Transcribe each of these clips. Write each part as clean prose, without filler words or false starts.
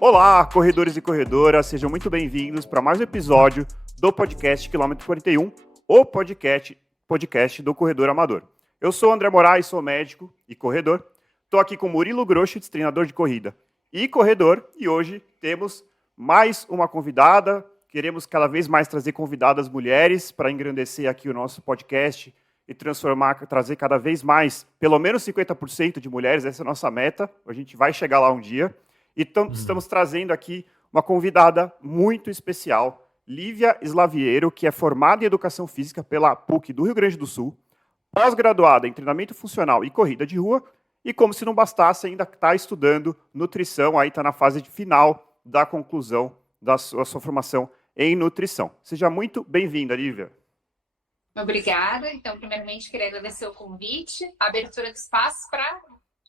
Olá, corredores e corredoras, sejam muito bem-vindos para mais um episódio do podcast Quilômetro 41, o podcast do Corredor Amador. Eu sou André Moraes, sou médico e corredor. Estou aqui com Murilo Groschitz, treinador de corrida e corredor, e hoje temos mais uma convidada. Queremos cada vez mais trazer convidadas mulheres para engrandecer aqui o nosso podcast e trazer cada vez mais, pelo menos 50% de mulheres, essa é a nossa meta, a gente vai chegar lá um dia. E estamos trazendo aqui uma convidada muito especial, Lívia Slaviero, que é formada em Educação Física pela PUC do Rio Grande do Sul, pós-graduada em Treinamento Funcional e Corrida de Rua, e como se não bastasse, ainda está estudando nutrição, aí está na fase final da conclusão da sua formação em nutrição. Seja muito bem-vinda, Lívia. Obrigada. Então, primeiramente, queria agradecer o convite, a abertura do espaço para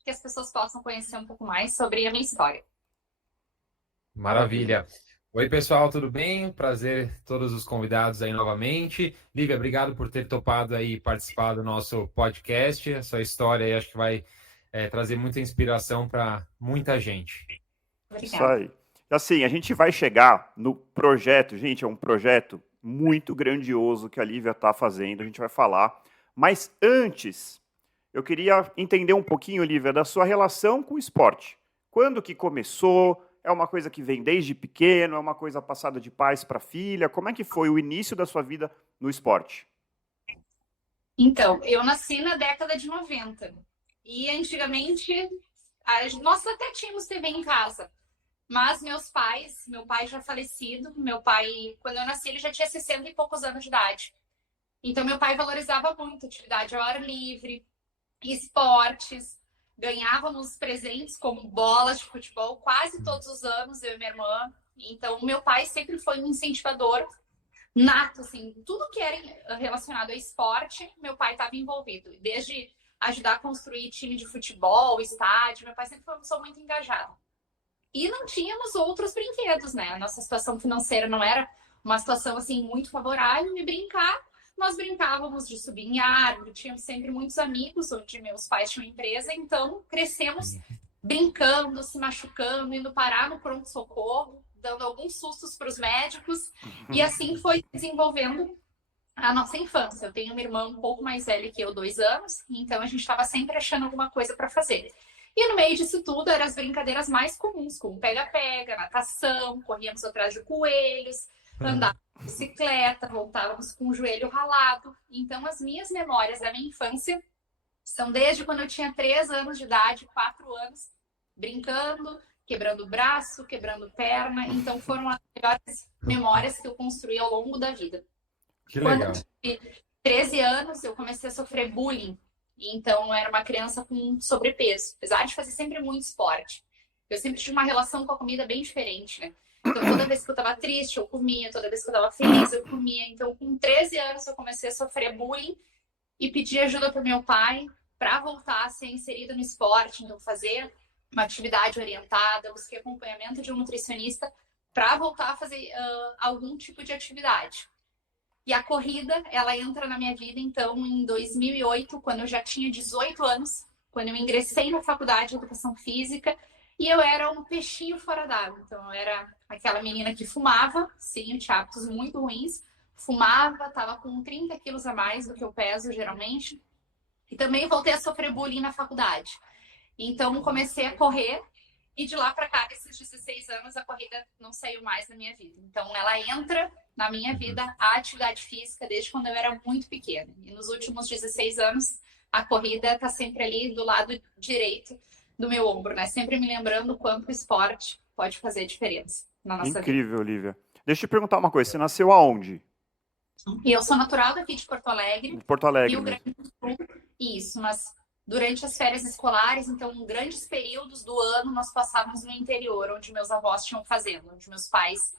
que as pessoas possam conhecer um pouco mais sobre a minha história. Maravilha. Oi, pessoal, tudo bem? Prazer todos os convidados aí novamente. Lívia, obrigado por ter topado aí participar do nosso podcast. A sua história aí acho que vai trazer muita inspiração para muita gente. Obrigada. Isso aí. Assim, a gente vai chegar no projeto, gente, é um projeto muito grandioso que a Lívia está fazendo, a gente vai falar. Mas antes, eu queria entender um pouquinho, Lívia, da sua relação com o esporte. Quando que começou? É uma coisa que vem desde pequeno? É uma coisa passada de pais para filha? Como é que foi o início da sua vida no esporte? Então, eu nasci na década de 90. E antigamente, nós até tínhamos TV em casa. Mas meu pai já falecido, meu pai, quando eu nasci, ele já tinha 60 e poucos anos de idade. Então, meu pai valorizava muito atividade ao ar livre, esportes. Ganhávamos presentes como bolas de futebol quase todos os anos, eu e minha irmã. Então, meu pai sempre foi um incentivador nato, assim, tudo que era relacionado a esporte, meu pai estava envolvido. Desde ajudar a construir time de futebol, estádio, meu pai sempre foi uma pessoa muito engajada. E não tínhamos outros brinquedos, né? A nossa situação financeira não era uma situação, assim, muito favorável. E brincar, nós brincávamos de subir em árvore, tínhamos sempre muitos amigos, onde meus pais tinham empresa, então crescemos brincando, se machucando, indo parar no pronto-socorro, dando alguns sustos para os médicos, e assim foi desenvolvendo a nossa infância. Eu tenho uma irmã um pouco mais velha que eu, 2 anos, então a gente estava sempre achando alguma coisa para fazer. E no meio disso tudo, eram as brincadeiras mais comuns, como pega-pega, natação, corríamos atrás de coelhos, andávamos de bicicleta, voltávamos com o joelho ralado. Então, as minhas memórias da minha infância são desde quando eu tinha 3 anos de idade, 4 anos, brincando, quebrando braço, quebrando perna. Então, foram as melhores memórias que eu construí ao longo da vida. Que legal. Quando eu tinha 13 anos, eu comecei a sofrer bullying. Então, eu era uma criança com sobrepeso, apesar de fazer sempre muito esporte. Eu sempre tive uma relação com a comida bem diferente, né? Então, toda vez que eu tava triste, eu comia. Toda vez que eu tava feliz, eu comia. Então, com 13 anos, eu comecei a sofrer bullying e pedi ajuda pro meu pai para voltar a ser inserida no esporte. Então, fazer uma atividade orientada, busquei acompanhamento de um nutricionista para voltar a fazer algum tipo de atividade. E a corrida, ela entra na minha vida, então, em 2008, quando eu já tinha 18 anos, quando eu ingressei na faculdade de Educação Física, e eu era um peixinho fora d'água. Então, eu era aquela menina que fumava, sim, eu tinha hábitos muito ruins, fumava, estava com 30 quilos a mais do que eu peso, geralmente, e também voltei a sofrer bullying na faculdade. Então, comecei a correr, e de lá para cá, desses 16 anos, a corrida não saiu mais da minha vida. Então, ela entra na minha vida, a atividade física, desde quando eu era muito pequena. E nos últimos 16 anos, a corrida está sempre ali do lado direito do meu ombro, né? Sempre me lembrando o quanto o esporte pode fazer diferença na nossa vida. Incrível, Lívia. Deixa eu te perguntar uma coisa, você nasceu aonde? E eu sou natural daqui de Porto Alegre. De Porto Alegre. Rio Grande do Sul. Isso, mas durante as férias escolares, então, grandes períodos do ano, nós passávamos no interior, onde meus avós tinham fazenda, onde meus pais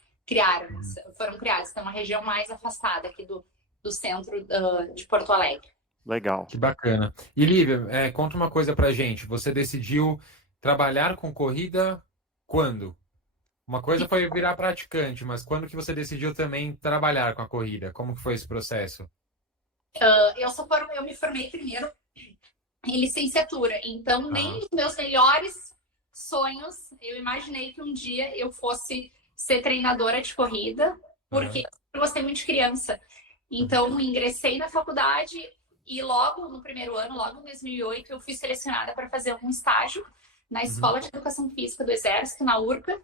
foram criados. Então, uma região mais afastada aqui do centro de Porto Alegre. Legal. Que bacana. E Lívia, conta uma coisa pra gente. Você decidiu trabalhar com corrida quando? Uma coisa foi virar praticante, mas quando que você decidiu também trabalhar com a corrida? Como que foi esse processo? Eu me formei primeiro em licenciatura, então nem os meus melhores sonhos, eu imaginei que um dia eu fosse ser treinadora de corrida, porque eu gostei muito de criança. Então, ingressei na faculdade e logo no primeiro ano, logo em 2008, eu fui selecionada para fazer um estágio na Escola de Educação Física do Exército, na URCA,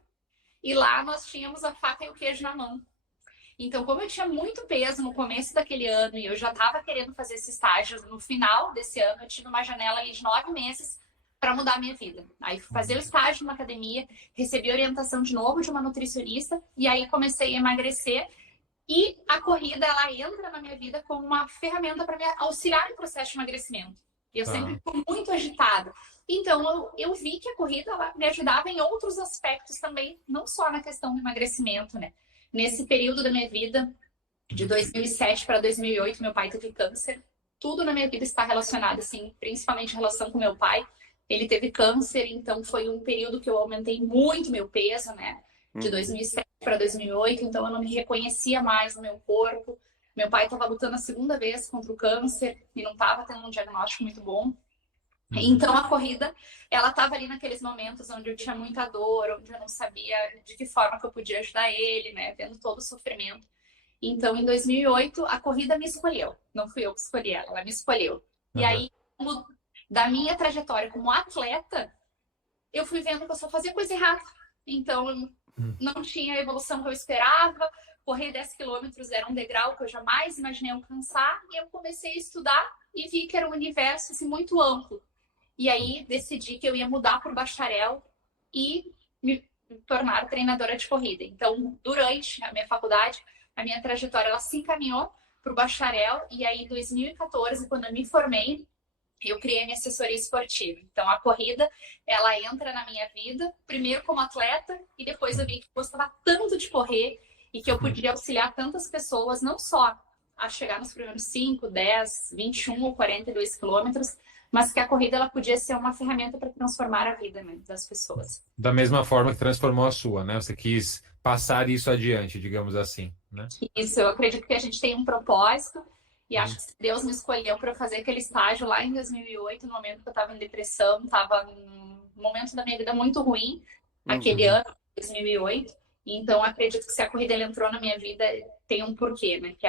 e lá nós tínhamos a faca e o queijo na mão. Então, como eu tinha muito peso no começo daquele ano e eu já estava querendo fazer esse estágio no final desse ano, eu tive uma janela ali de 9 meses para mudar a minha vida. Aí fui fazer o estágio numa academia, recebi orientação de novo de uma nutricionista e aí comecei a emagrecer. E a corrida, ela entra na minha vida como uma ferramenta para me auxiliar no processo de emagrecimento. Eu sempre fui muito agitada. Então, eu vi que a corrida ela me ajudava em outros aspectos também, não só na questão do emagrecimento, né? Nesse período da minha vida, de 2007 para 2008, meu pai teve câncer. Tudo na minha vida está relacionado, assim, principalmente em relação com meu pai. Ele teve câncer, então foi um período que eu aumentei muito meu peso, né? De 2007 para 2008, então eu não me reconhecia mais no meu corpo. Meu pai estava lutando a segunda vez contra o câncer e não estava tendo um diagnóstico muito bom. Então a corrida, ela estava ali naqueles momentos onde eu tinha muita dor, onde eu não sabia de que forma que eu podia ajudar ele, né? Vendo todo o sofrimento. Então, em 2008, a corrida me escolheu. Não fui eu que escolhi ela, ela me escolheu. E aí, da minha trajetória como atleta, eu fui vendo que eu só fazia coisa errada. Então, não tinha a evolução que eu esperava. Correr 10 quilômetros era um degrau que eu jamais imaginei alcançar. E eu comecei a estudar e vi que era um universo assim, muito amplo. E aí, decidi que eu ia mudar para o bacharel e me tornar treinadora de corrida. Então, durante a minha faculdade, a minha trajetória ela se encaminhou para o bacharel. E aí, em 2014, quando eu me formei, eu criei minha assessoria esportiva. Então, a corrida, ela entra na minha vida, primeiro como atleta, e depois eu vi que eu gostava tanto de correr e que eu podia auxiliar tantas pessoas, não só a chegar nos primeiros 5, 10, 21 ou 42 quilômetros, mas que a corrida ela podia ser uma ferramenta para transformar a vida, né, das pessoas. Da mesma forma que transformou a sua, né? Você quis passar isso adiante, digamos assim, né? Isso, eu acredito que a gente tem um propósito. E acho que Deus me escolheu para fazer aquele estágio lá em 2008, no momento que eu estava em depressão, estava num momento da minha vida muito ruim, aquele ano, 2008. Então, acredito que se a corrida ela entrou na minha vida, tem um porquê, né? Que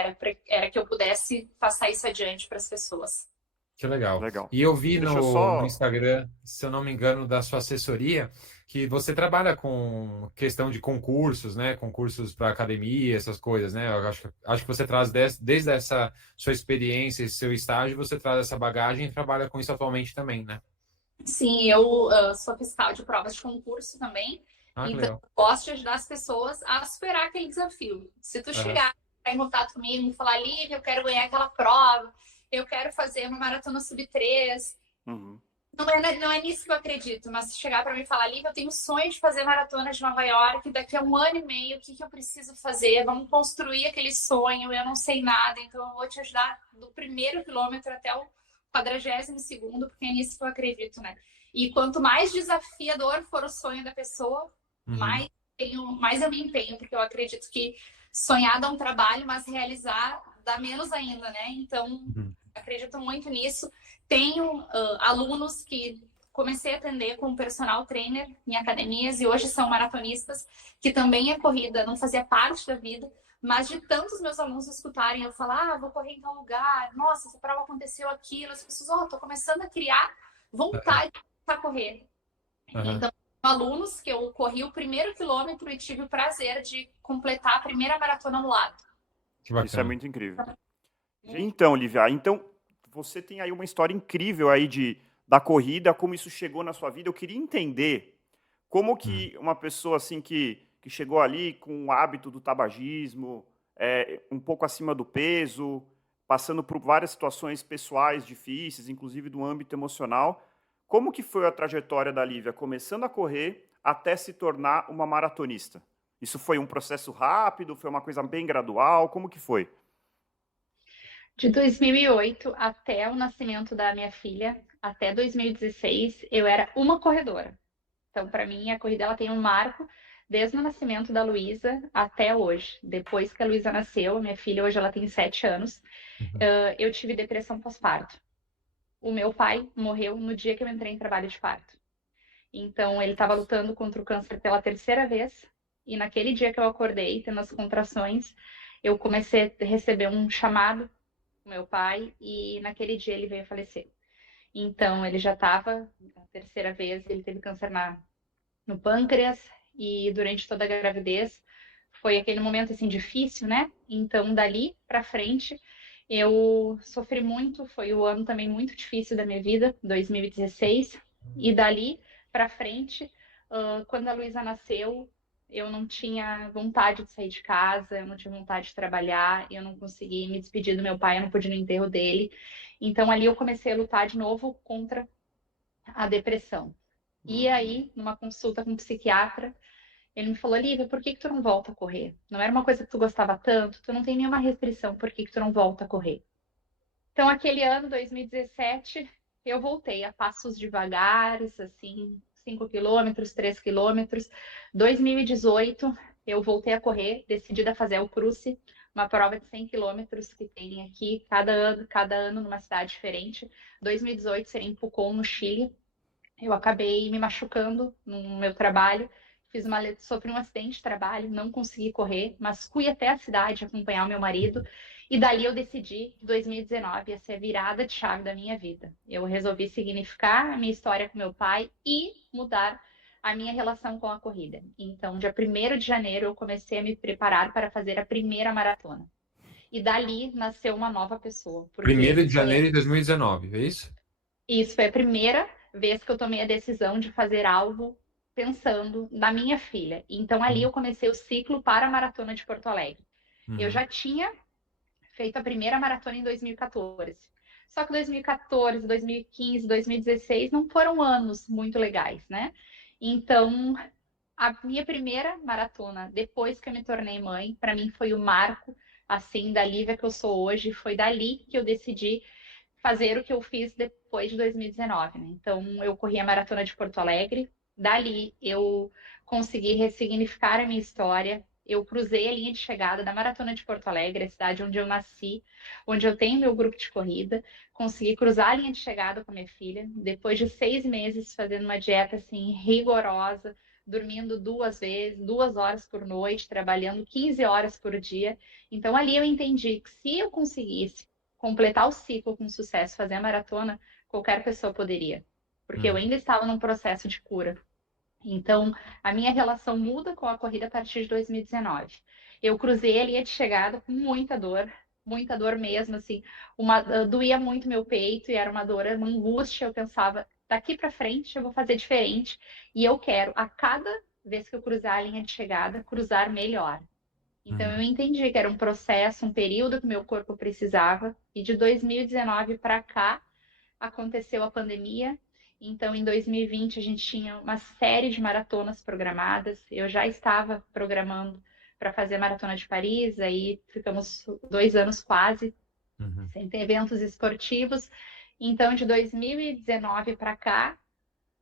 era que eu pudesse passar isso adiante para as pessoas. Que legal. Legal. E eu vi Deixa eu só... no Instagram, se eu não me engano, da sua assessoria, que você trabalha com questão de concursos, né? Concursos para academia, essas coisas, né? Eu acho que você traz desde essa sua experiência, esse seu estágio, você traz essa bagagem e trabalha com isso atualmente também, né? Sim, eu sou fiscal de provas de concurso também. Ah, Então, legal. eu gosto de ajudar as pessoas a superar aquele desafio. Se tu chegar em contato comigo e falar, Lívia, eu quero ganhar aquela prova, eu quero fazer uma maratona sub-3. Não é nisso que eu acredito, mas se chegar para mim e falar, Lívia, eu tenho o sonho de fazer maratona de Nova York, daqui a 1 ano e meio, o que eu preciso fazer? Vamos construir aquele sonho, eu não sei nada, então eu vou te ajudar do primeiro quilômetro até o 42º, porque é nisso que eu acredito, né? E quanto mais desafiador for o sonho da pessoa, mais eu me empenho, porque eu acredito que sonhar dá um trabalho, mas realizar dá menos ainda, né? Então, acredito muito nisso. Tenho alunos que comecei a atender como personal trainer em academias e hoje são maratonistas, que também a corrida não fazia parte da vida, mas de tantos meus alunos escutarem eu falar, vou correr em tal lugar, nossa, essa prova aconteceu aquilo, as pessoas, tô começando a criar vontade para correr. Então, alunos que eu corri o primeiro quilômetro e tive o prazer de completar a primeira maratona no lado. Isso é muito incrível. Então, Lívia, então você tem aí uma história incrível aí da corrida, como isso chegou na sua vida. Eu queria entender como que uma pessoa assim que chegou ali com o hábito do tabagismo, um pouco acima do peso, passando por várias situações pessoais difíceis, inclusive do âmbito emocional, como que foi a trajetória da Lívia, começando a correr até se tornar uma maratonista? Isso foi um processo rápido? Foi uma coisa bem gradual? Como que foi? De 2008 até o nascimento da minha filha, até 2016, eu era uma corredora. Então, para mim, a corrida ela tem um marco desde o nascimento da Luísa até hoje. Depois que a Luísa nasceu, minha filha hoje ela tem 7 anos, eu tive depressão pós-parto. O meu pai morreu no dia que eu entrei em trabalho de parto. Então, ele estava lutando contra o câncer pela terceira vez. E naquele dia que eu acordei, tendo as contrações, eu comecei a receber um chamado do meu pai. E naquele dia ele veio a falecer. Então, ele já estava, a terceira vez, ele teve câncer no pâncreas. E durante toda a gravidez, foi aquele momento assim difícil, né? Então, dali para frente, eu sofri muito. Foi o ano também muito difícil da minha vida, 2016. E dali para frente, quando a Luísa nasceu, eu não tinha vontade de sair de casa, eu não tinha vontade de trabalhar, eu não consegui me despedir do meu pai, eu não pude ir no enterro dele. Então, ali eu comecei a lutar de novo contra a depressão. E aí, numa consulta com um psiquiatra, ele me falou: Lívia, por que que tu não volta a correr? Não era uma coisa que tu gostava tanto, tu não tem nenhuma restrição, por que que tu não volta a correr? Então, aquele ano, 2017, eu voltei a passos devagares, assim, 5 quilômetros, 3 quilômetros. 2018, eu voltei a correr, decidida a fazer o Cruze, uma prova de 100 quilômetros que tem aqui, cada ano numa cidade diferente. 2018 seria em Pucón, no Chile. Eu acabei me machucando no meu trabalho, sofri um acidente de trabalho, não consegui correr, mas fui até a cidade acompanhar o meu marido, e dali eu decidi que 2019 ia ser a virada de chave da minha vida. Eu resolvi significar a minha história com meu pai e mudar a minha relação com a corrida. Então, dia 1º de janeiro, eu comecei a me preparar para fazer a primeira maratona. E dali nasceu uma nova pessoa, porque 1º de janeiro de 2019, é isso? isso foi a primeira vez que eu tomei a decisão de fazer algo pensando na minha filha. Então ali eu comecei o ciclo para a maratona de Porto Alegre. Eu já tinha feito a primeira maratona em 2014. Só que 2014, 2015, 2016 não foram anos muito legais, né? Então, a minha primeira maratona, depois que eu me tornei mãe, para mim foi o marco, assim, da Lívia que eu sou hoje. Foi dali que eu decidi fazer o que eu fiz depois de 2019, né? Então, eu corri a Maratona de Porto Alegre. Dali, eu consegui ressignificar a minha história. Eu cruzei a linha de chegada da Maratona de Porto Alegre, a cidade onde eu nasci, onde eu tenho meu grupo de corrida. Consegui cruzar a linha de chegada com a minha filha. Depois de 6 meses fazendo uma dieta assim rigorosa, dormindo 2 horas por noite, trabalhando 15 horas por dia. Então, ali eu entendi que se eu conseguisse completar o ciclo com sucesso, fazer a maratona, qualquer pessoa poderia. Porque eu ainda estava num processo de cura. Então, a minha relação muda com a corrida a partir de 2019. Eu cruzei a linha de chegada com muita dor mesmo, assim, doía muito meu peito e era uma dor, uma angústia. Eu pensava, daqui para frente eu vou fazer diferente e eu quero, a cada vez que eu cruzar a linha de chegada, cruzar melhor. Então, eu entendi que era um processo, um período que meu corpo precisava. E de 2019 para cá, aconteceu a pandemia. Então, em 2020, a gente tinha uma série de maratonas programadas. Eu já estava programando para fazer a Maratona de Paris. Aí, ficamos 2 anos quase sem ter eventos esportivos. Então, de 2019 para cá,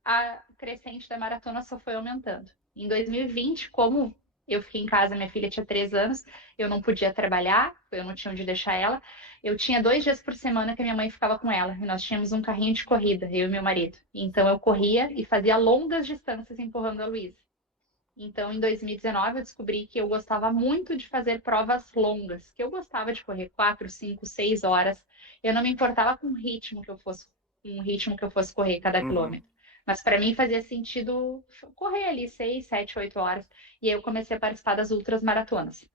a crescente da maratona só foi aumentando. Em 2020, como eu fiquei em casa, minha filha tinha 3 anos, eu não podia trabalhar, eu não tinha onde deixar ela. Eu tinha 2 dias por semana que a minha mãe ficava com ela, e nós tínhamos um carrinho de corrida, eu e meu marido. Então eu corria e fazia longas distâncias empurrando a Luísa. Então, em 2019, eu descobri que eu gostava muito de fazer provas longas, que eu gostava de correr 4, 5, 6 horas. Eu não me importava com o ritmo que eu fosse correr cada quilômetro. Mas para mim fazia sentido correr ali 6, 7, 8 horas. E aí eu comecei a participar das ultras maratonas.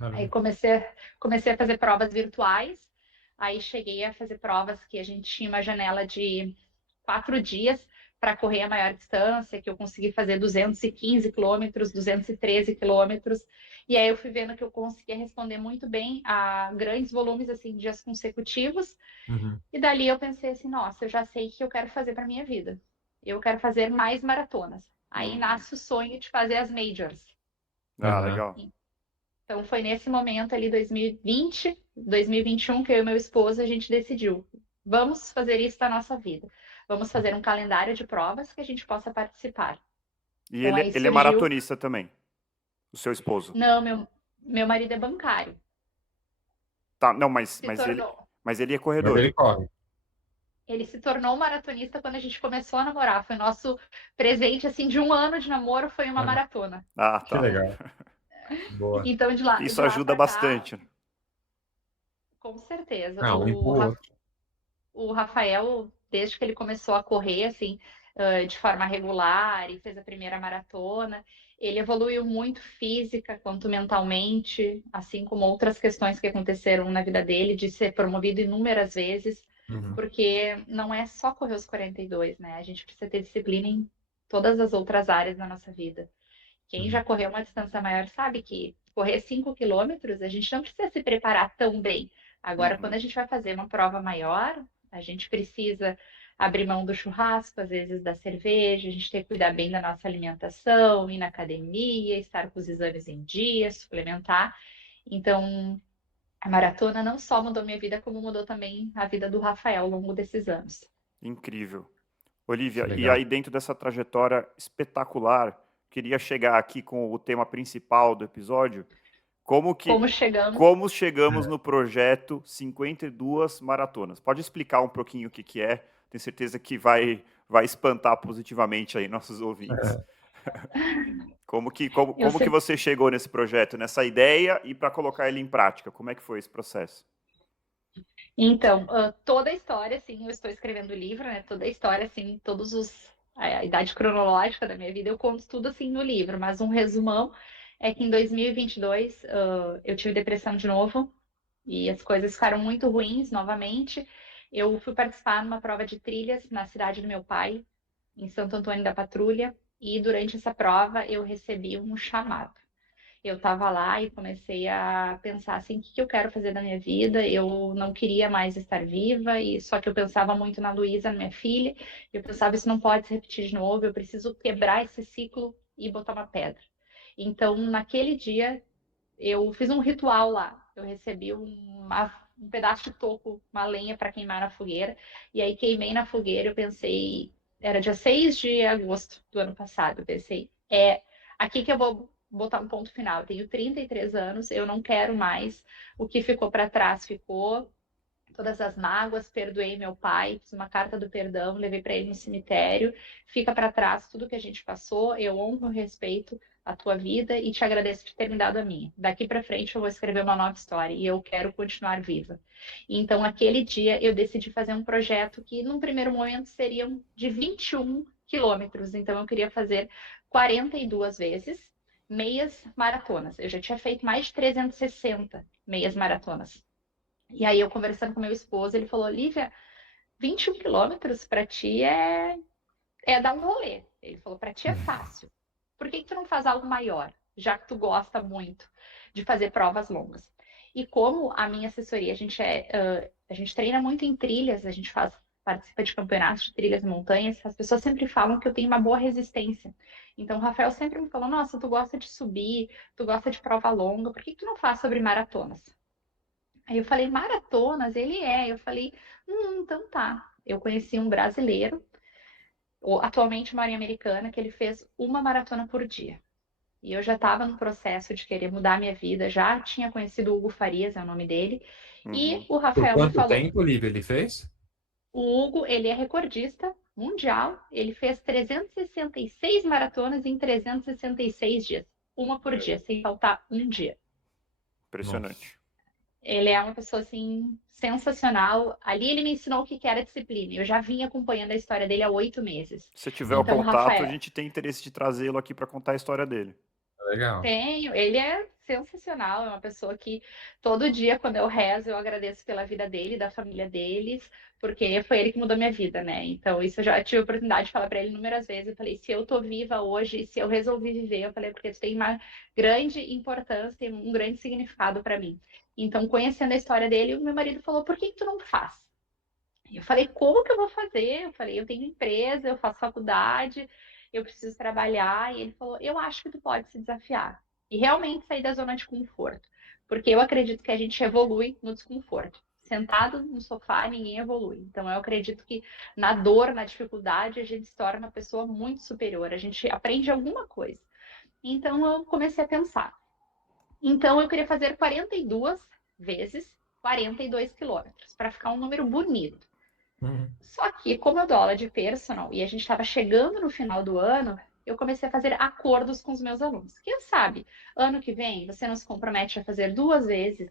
Aí comecei a fazer provas virtuais. Aí cheguei a fazer provas que a gente tinha uma janela de 4 dias para correr a maior distância, que eu consegui fazer 215 quilômetros, 213 quilômetros. E aí eu fui vendo que eu conseguia responder muito bem a grandes volumes assim, de dias consecutivos. E dali eu pensei assim, nossa, eu já sei o que eu quero fazer para minha vida. Eu quero fazer mais maratonas. Aí nasce o sonho de fazer as majors. Legal. Então foi nesse momento ali, 2020, 2021, que eu e meu esposo, a gente decidiu, vamos fazer isso da nossa vida. Vamos fazer um calendário de provas que a gente possa participar. E Então aí ele é surgiu... maratonista também, o seu esposo? Não, meu marido é bancário. Tá, não, Se tornou. mas ele é Mas corredor. ele corre. Ele se tornou maratonista quando a gente começou a namorar. Foi nosso presente, assim, de 1 ano de namoro, foi uma Ah, maratona. Ah, que tá. legal. Boa. Então, Isso de lá ajuda para cá, bastante. com certeza. Ah, um empurra o outro. O Rafael, desde que ele começou a correr, assim, de forma regular e fez a primeira maratona, ele evoluiu muito física quanto mentalmente, assim como outras questões que aconteceram na vida dele, de ser promovido inúmeras vezes, Uhum. porque não é só correr os 42, né? A gente precisa ter disciplina em todas as outras áreas da nossa vida. Quem Uhum. já correu uma distância maior sabe que correr 5 quilômetros a gente não precisa se preparar tão bem. Agora, quando Uhum. a gente vai fazer uma prova maior, a gente precisa abrir mão do churrasco, às vezes da cerveja, a gente tem que cuidar bem da nossa alimentação, ir na academia, estar com os exames em dia, suplementar. Então, a maratona não só mudou minha vida, como mudou também a vida do Rafael ao longo desses anos. Incrível. Que Olivia, e legal. aí dentro dessa trajetória espetacular, queria chegar aqui com o tema principal do episódio, como que Como chegamos? como chegamos no projeto 52 maratonas. Pode explicar um pouquinho o que que é? Tenho certeza que vai espantar positivamente aí nossos ouvintes. Eu Como que você chegou nesse projeto, nessa ideia e para colocar ele em prática? Como é que foi esse processo? Então, toda a história, assim, eu estou escrevendo o livro, né? Toda a história, assim, a idade cronológica da minha vida, eu conto tudo assim no livro, mas um resumão é que em 2022, eu tive depressão de novo e as coisas ficaram muito ruins novamente. Eu fui participar numa prova de trilhas na cidade do meu pai, em Santo Antônio da Patrulha, e durante essa prova eu recebi um chamado. Eu estava lá e comecei a pensar assim, o que que eu quero fazer da minha vida? Eu não queria mais estar viva, e só que eu pensava muito na Luísa, minha filha. Eu pensava, isso não pode se repetir de novo, eu preciso quebrar esse ciclo e botar uma pedra. Então, naquele dia, eu fiz um ritual lá. Eu recebi um pedaço de toco, uma lenha para queimar na fogueira, e aí queimei na fogueira. Eu pensei, era dia 6 de agosto do ano passado. Eu pensei, é aqui que eu vou botar um ponto final. Eu tenho 33 anos, eu não quero mais. O que ficou para trás ficou. Todas as mágoas, perdoei meu pai, fiz uma carta do perdão, levei para ele no cemitério. Fica para trás tudo que a gente passou. Eu honro e respeito a tua vida e te agradeço por ter me dado a minha. Daqui para frente eu vou escrever uma nova história e eu quero continuar viva. Então, aquele dia eu decidi fazer um projeto que, num primeiro momento, seriam de 21 quilômetros. Então, eu queria fazer 42 vezes meias maratonas. Eu já tinha feito mais de 360 meias maratonas. E aí, eu conversando com meu esposo, ele falou: Lívia, 21 quilômetros para ti é dar um rolê. Ele falou: para ti é fácil. Por que tu não faz algo maior, já que tu gosta muito de fazer provas longas? E como a minha assessoria, a gente treina muito em trilhas, participa de campeonatos de trilhas e montanhas, as pessoas sempre falam que eu tenho uma boa resistência. Então, o Rafael sempre me falou: nossa, tu gosta de subir, tu gosta de prova longa, por que tu não faz sobre maratonas? Aí eu falei, maratonas? Ele é. Eu falei, então tá. Eu conheci um brasileiro, atualmente mora em Americana, que ele fez uma maratona por dia. E eu já estava no processo de querer mudar minha vida, já tinha conhecido o Hugo Farias, é o nome dele, e Uhum. o Por Rafael me quanto falou. tempo, Olivia, ele fez? O Hugo, ele é recordista mundial, ele fez 366 maratonas em 366 dias, uma por dia, sem faltar um dia. Nossa. Impressionante. Ele é uma pessoa assim sensacional. Ali ele me ensinou o que era disciplina. Eu já vinha acompanhando a história dele há 8 meses. Se tiver o Então, contato, a Rafael, gente tem interesse de trazê-lo aqui para contar a história dele. Legal. tenho. Ele é sensacional. É uma pessoa que todo dia, quando eu rezo, eu agradeço pela vida dele, da família deles, porque foi ele que mudou minha vida, né? Então, isso eu já tive a oportunidade de falar para ele inúmeras vezes. Eu falei, se eu tô viva hoje, se eu resolvi viver, eu falei, porque tu tem uma grande importância e um grande significado para mim. Então, conhecendo a história dele, o meu marido falou, por que que tu não faz? E eu falei, como que eu vou fazer? Eu falei, eu tenho empresa, eu faço faculdade, eu preciso trabalhar. E ele falou, eu acho que tu pode se desafiar. E realmente sair da zona de conforto. Porque eu acredito que a gente evolui no desconforto. Sentado no sofá, ninguém evolui. Então, eu acredito que na dor, na dificuldade, a gente se torna uma pessoa muito superior. A gente aprende alguma coisa. Então, eu comecei a pensar. Então, eu queria fazer 42 vezes 42 quilômetros, para ficar um número bonito. Uhum. Só que, como eu dou aula de personal e a gente estava chegando no final do ano, eu comecei a fazer acordos com os meus alunos. Quem sabe, ano que vem, você não se compromete a fazer 2 vezes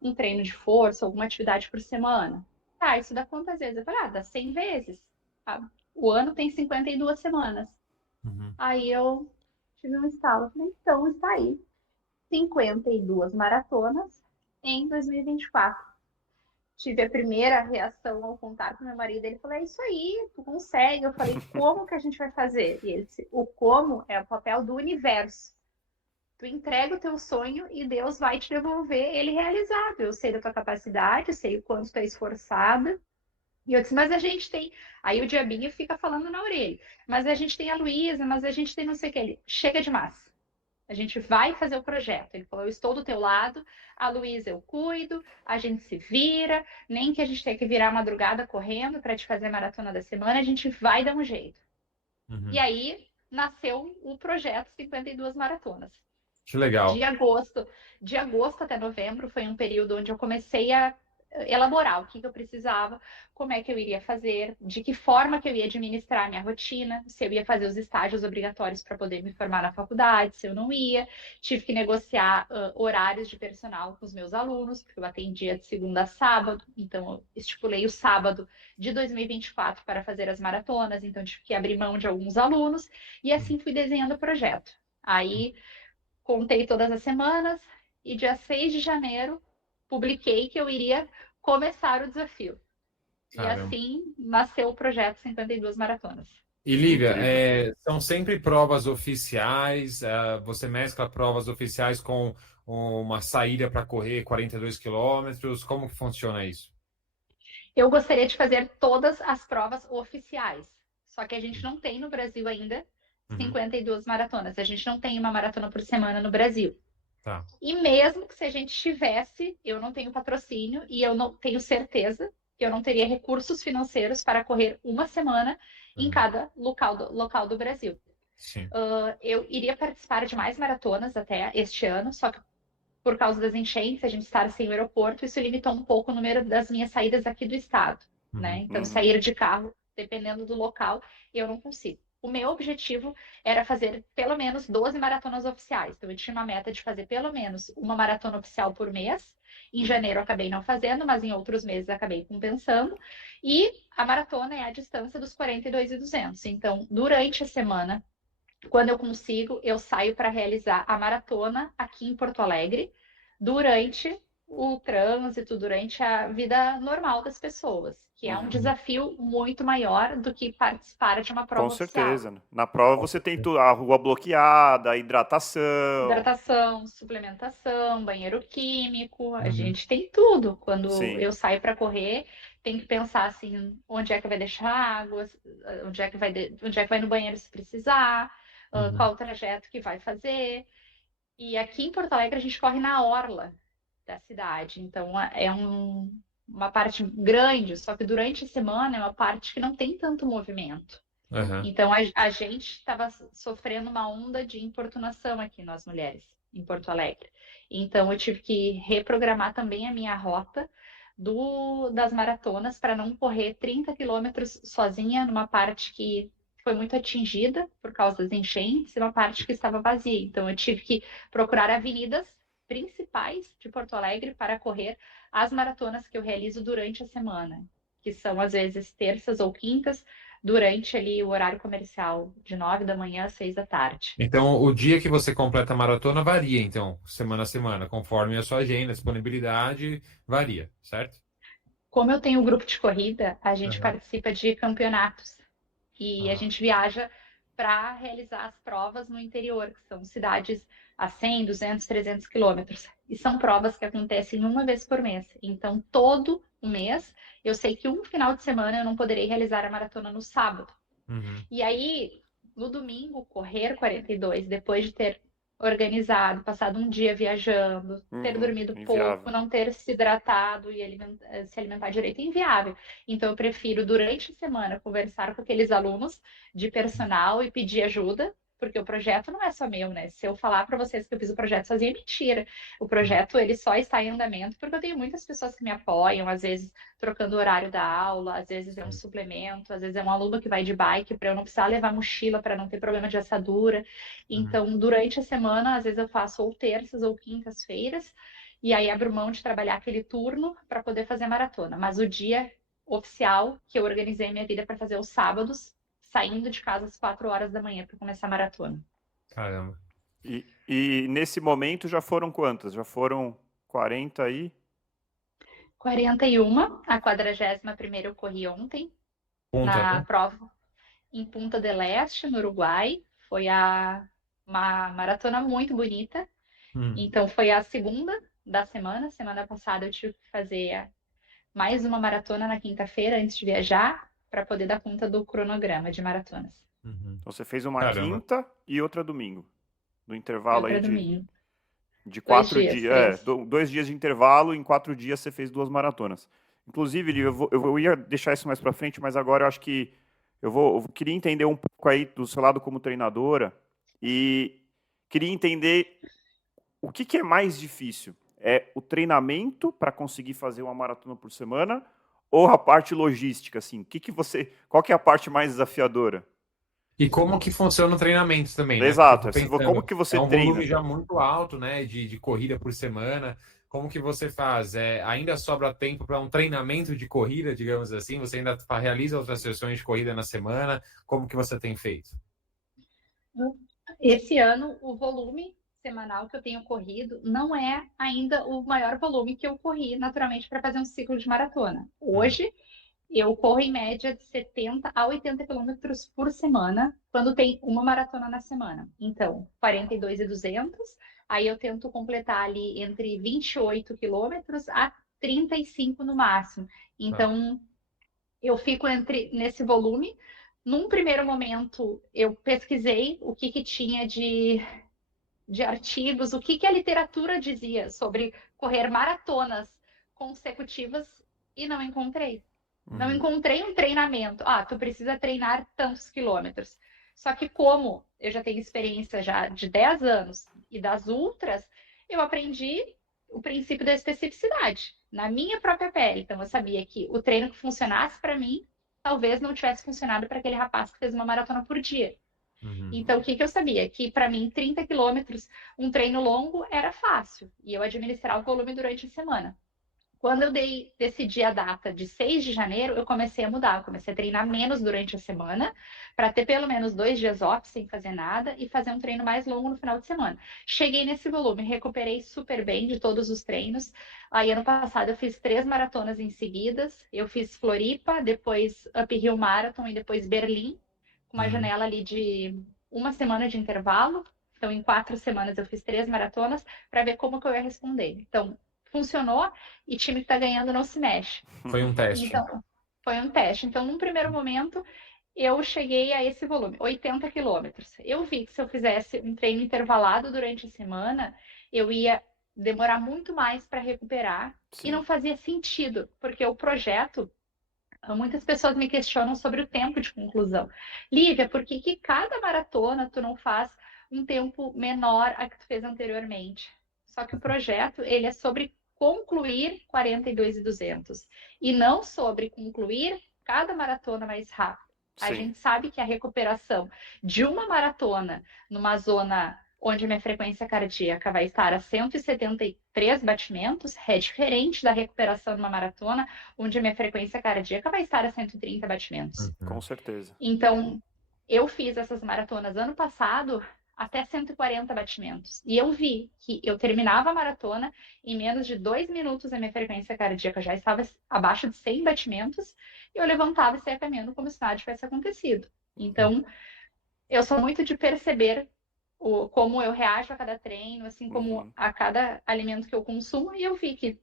um treino de força, alguma atividade por semana? Tá, isso dá quantas vezes? Eu falei, dá 100 vezes. Tá? O ano tem 52 semanas. Uhum. Aí eu tive um estalo. Falei, então está aí. 52 maratonas em 2024. Tive a primeira reação ao contar com meu marido. Ele falou: é isso aí, tu consegue. Eu falei: como que a gente vai fazer? E ele disse: o como é o papel do universo. Tu entrega o teu sonho e Deus vai te devolver ele realizado. Eu sei da tua capacidade, eu sei o quanto tu é esforçada. E eu disse, mas a gente tem. Aí o diabinho fica falando na orelha. Mas a gente tem a Luísa, mas a gente tem não sei o que. Ele, chega de massa. A gente vai fazer o projeto. Ele falou: eu estou do teu lado, a Luísa eu cuido, a gente se vira, nem que a gente tenha que virar a madrugada correndo para te fazer a maratona da semana, a gente vai dar um jeito. E Uhum. aí nasceu o projeto 52 maratonas. Que legal. De agosto, de agosto até novembro foi um período onde eu comecei a elaborar o que eu precisava, como é que eu iria fazer, de que forma que eu ia administrar a minha rotina, se eu ia fazer os estágios obrigatórios para poder me formar na faculdade, se eu não ia. Tive que negociar horários de personal com os meus alunos, porque eu atendia de segunda a sábado, então eu estipulei o sábado de 2024 para fazer as maratonas, então tive que abrir mão de alguns alunos, e assim fui desenhando o projeto. Aí contei todas as semanas e dia 6 de janeiro publiquei que eu iria começar o desafio. E Caramba. assim nasceu o projeto 52 maratonas. E Lívia, Incrível. são sempre provas oficiais, você mescla provas oficiais com uma saída para correr 42 quilômetros, como que funciona isso? Eu gostaria de fazer todas as provas oficiais, só que a gente não tem no Brasil ainda Uhum. 52 maratonas. A gente não tem uma maratona por semana no Brasil. Tá. E mesmo que se a gente tivesse, eu não tenho patrocínio e eu não tenho certeza que eu não teria recursos financeiros para correr uma semana em Uhum. cada local do Brasil. Sim. Eu iria participar de mais maratonas até este ano, só que por causa das enchentes, a gente estar sem o aeroporto, isso limitou um pouco o número das minhas saídas aqui do estado, né? Uhum. Então, Uhum. sair de carro, dependendo do local, eu não consigo. O meu objetivo era fazer pelo menos 12 maratonas oficiais. Então, eu tinha uma meta de fazer pelo menos uma maratona oficial por mês. Em Uhum. janeiro eu acabei não fazendo, mas em outros meses acabei compensando. E a maratona é a distância dos 42.200. Então, durante a semana, quando eu consigo, eu saio para realizar a maratona aqui em Porto Alegre, durante o trânsito, durante a vida normal das pessoas, que é um Uhum. Uhum. desafio muito maior do que participar de uma Com prova oficial. certeza, né? Na prova Com você tem certeza. a rua bloqueada, a hidratação. Hidratação, suplementação, banheiro químico, a Uhum. gente tem tudo. Quando Sim. eu saio para correr, tem que pensar assim, onde é que vai deixar água, onde é que vai no banheiro se precisar, Uhum. qual o trajeto que vai fazer. E aqui em Porto Alegre a gente corre na orla da cidade, então uma parte grande, só que durante a semana é uma parte que não tem tanto movimento. Uhum. Então a gente estava sofrendo uma onda de importunação aqui, nós mulheres, em Porto Alegre. Então eu tive que reprogramar também a minha rota das maratonas para não correr 30 quilômetros sozinha numa parte que foi muito atingida por causa das enchentes e uma parte que estava vazia. Então eu tive que procurar avenidas principais de Porto Alegre para correr as maratonas que eu realizo durante a semana, que são às vezes terças ou quintas, durante ali o horário comercial, de 9 da manhã às 6 da tarde. Então, o dia que você completa a maratona varia, então, semana a semana, conforme a sua agenda, disponibilidade, varia, certo? Como eu tenho um grupo de corrida, a gente Uhum. participa de campeonatos e a Ah, gente viaja para realizar as provas no interior, que são cidades a 100, 200, 300 quilômetros. E são provas que acontecem uma vez por mês. Então, todo o mês, eu sei que um final de semana eu não poderei realizar a maratona no sábado. uhum. E aí, no domingo, correr 42, depois de ter organizado, passado um dia viajando, ter Uhum. dormido pouco, Inviável. não ter se hidratado e se alimentar direito, é inviável. Então, eu prefiro, durante a semana, conversar com aqueles alunos de personal e pedir ajuda porque o projeto não é só meu, né? Se eu falar para vocês que eu fiz o projeto sozinha, é mentira. O projeto, ele só está em andamento porque eu tenho muitas pessoas que me apoiam, às vezes trocando o horário da aula, às vezes é um suplemento, às vezes é um aluno que vai de bike para eu não precisar levar mochila, para não ter problema de assadura. Então, durante a semana, às vezes eu faço ou terças ou quintas-feiras, e aí abro mão de trabalhar aquele turno para poder fazer a maratona. Mas o dia oficial que eu organizei minha vida para fazer os sábados, saindo de casa às 4 horas da manhã para começar a maratona. Caramba. E nesse momento já foram quantas? Já foram 40 aí? 41, a 41ª eu corri ontem, Ponta, na né? prova em Punta del Este, no Uruguai. Foi uma maratona muito bonita. Então, foi a segunda da semana. Semana passada eu tive que fazer mais uma maratona na quinta-feira antes de viajar, para poder dar conta do cronograma de maratonas. Então você fez uma Caramba. quinta e outra domingo. No E intervalo outra aí domingo. de 2 4 dias, dias. 3. 2 dias de intervalo, em 4 dias você fez 2 maratonas. Inclusive, Lívia, eu ia deixar isso mais para frente, mas agora eu acho que eu queria entender um pouco aí do seu lado como treinadora e queria entender o que é mais difícil. É o treinamento para conseguir fazer uma maratona por semana ou a parte logística, assim? Qual que é a parte mais desafiadora? E como que funciona o treinamento também, né? Porque eu Exato. tô Como pensando, que é você um volume treina? já muito alto, né? De corrida por semana. Como que você faz? Ainda sobra tempo para um treinamento de corrida, digamos assim? Você ainda realiza outras sessões de corrida na semana? Como que você tem feito? Esse ano, o volume semanal que eu tenho corrido não é ainda o maior volume que eu corri naturalmente para fazer um ciclo de maratona. Hoje, eu corro em média de 70 a 80 quilômetros por semana, quando tem uma maratona na semana. Então, 42.200, aí eu tento completar ali entre 28 quilômetros a 35 no máximo. Então, eu fico nesse volume. Num primeiro momento, eu pesquisei o que tinha de artigos, o que a literatura dizia sobre correr maratonas consecutivas e não encontrei. Não encontrei um treinamento. Ah, tu precisa treinar tantos quilômetros. Só que como eu já tenho experiência já de 10 anos e das ultras, eu aprendi o princípio da especificidade na minha própria pele. Então eu sabia que o treino que funcionasse para mim, talvez não tivesse funcionado para aquele rapaz que fez uma maratona por dia. Então, o que eu sabia? Que para mim, 30 quilômetros, um treino longo, era fácil. E eu administrar o volume durante a semana. Quando eu decidi a data de 6 de janeiro, eu comecei a mudar. Eu comecei a treinar menos durante a semana, para ter pelo menos 2 dias off sem fazer nada e fazer um treino mais longo no final de semana. Cheguei nesse volume, recuperei super bem de todos os treinos. Aí, ano passado, eu fiz 3 maratonas em seguidas. Eu fiz Floripa, depois Up Hill Marathon e depois Berlim, com uma janela ali de uma semana de intervalo. Então, em 4 semanas, eu fiz 3 maratonas para ver como que eu ia responder. Então, funcionou e time que está ganhando não se mexe. Foi um teste. Então, foi um teste. Então, num primeiro momento, eu cheguei a esse volume, 80 quilômetros. Eu vi que se eu fizesse um treino intervalado durante a semana, eu ia demorar muito mais para recuperar. Sim. E não fazia sentido, porque o projeto, muitas pessoas me questionam sobre o tempo de conclusão. Lívia, por que cada maratona tu não faz um tempo menor a que tu fez anteriormente? Só que o projeto, ele é sobre concluir 42.200 e não sobre concluir cada maratona mais rápido. A Sim. gente sabe que a recuperação de uma maratona numa zona onde minha frequência cardíaca vai estar a 173 batimentos, é diferente da recuperação de uma maratona, onde a minha frequência cardíaca vai estar a 130 batimentos. Com certeza. Então, eu fiz essas maratonas ano passado até 140 batimentos. E eu vi que eu terminava a maratona, em menos de 2 minutos a minha frequência cardíaca já estava abaixo de 100 batimentos, e eu levantava e saía caminhando como se nada tivesse acontecido. Então, eu sou muito de perceber como eu reajo a cada treino, assim como a cada alimento que eu consumo, e eu vi que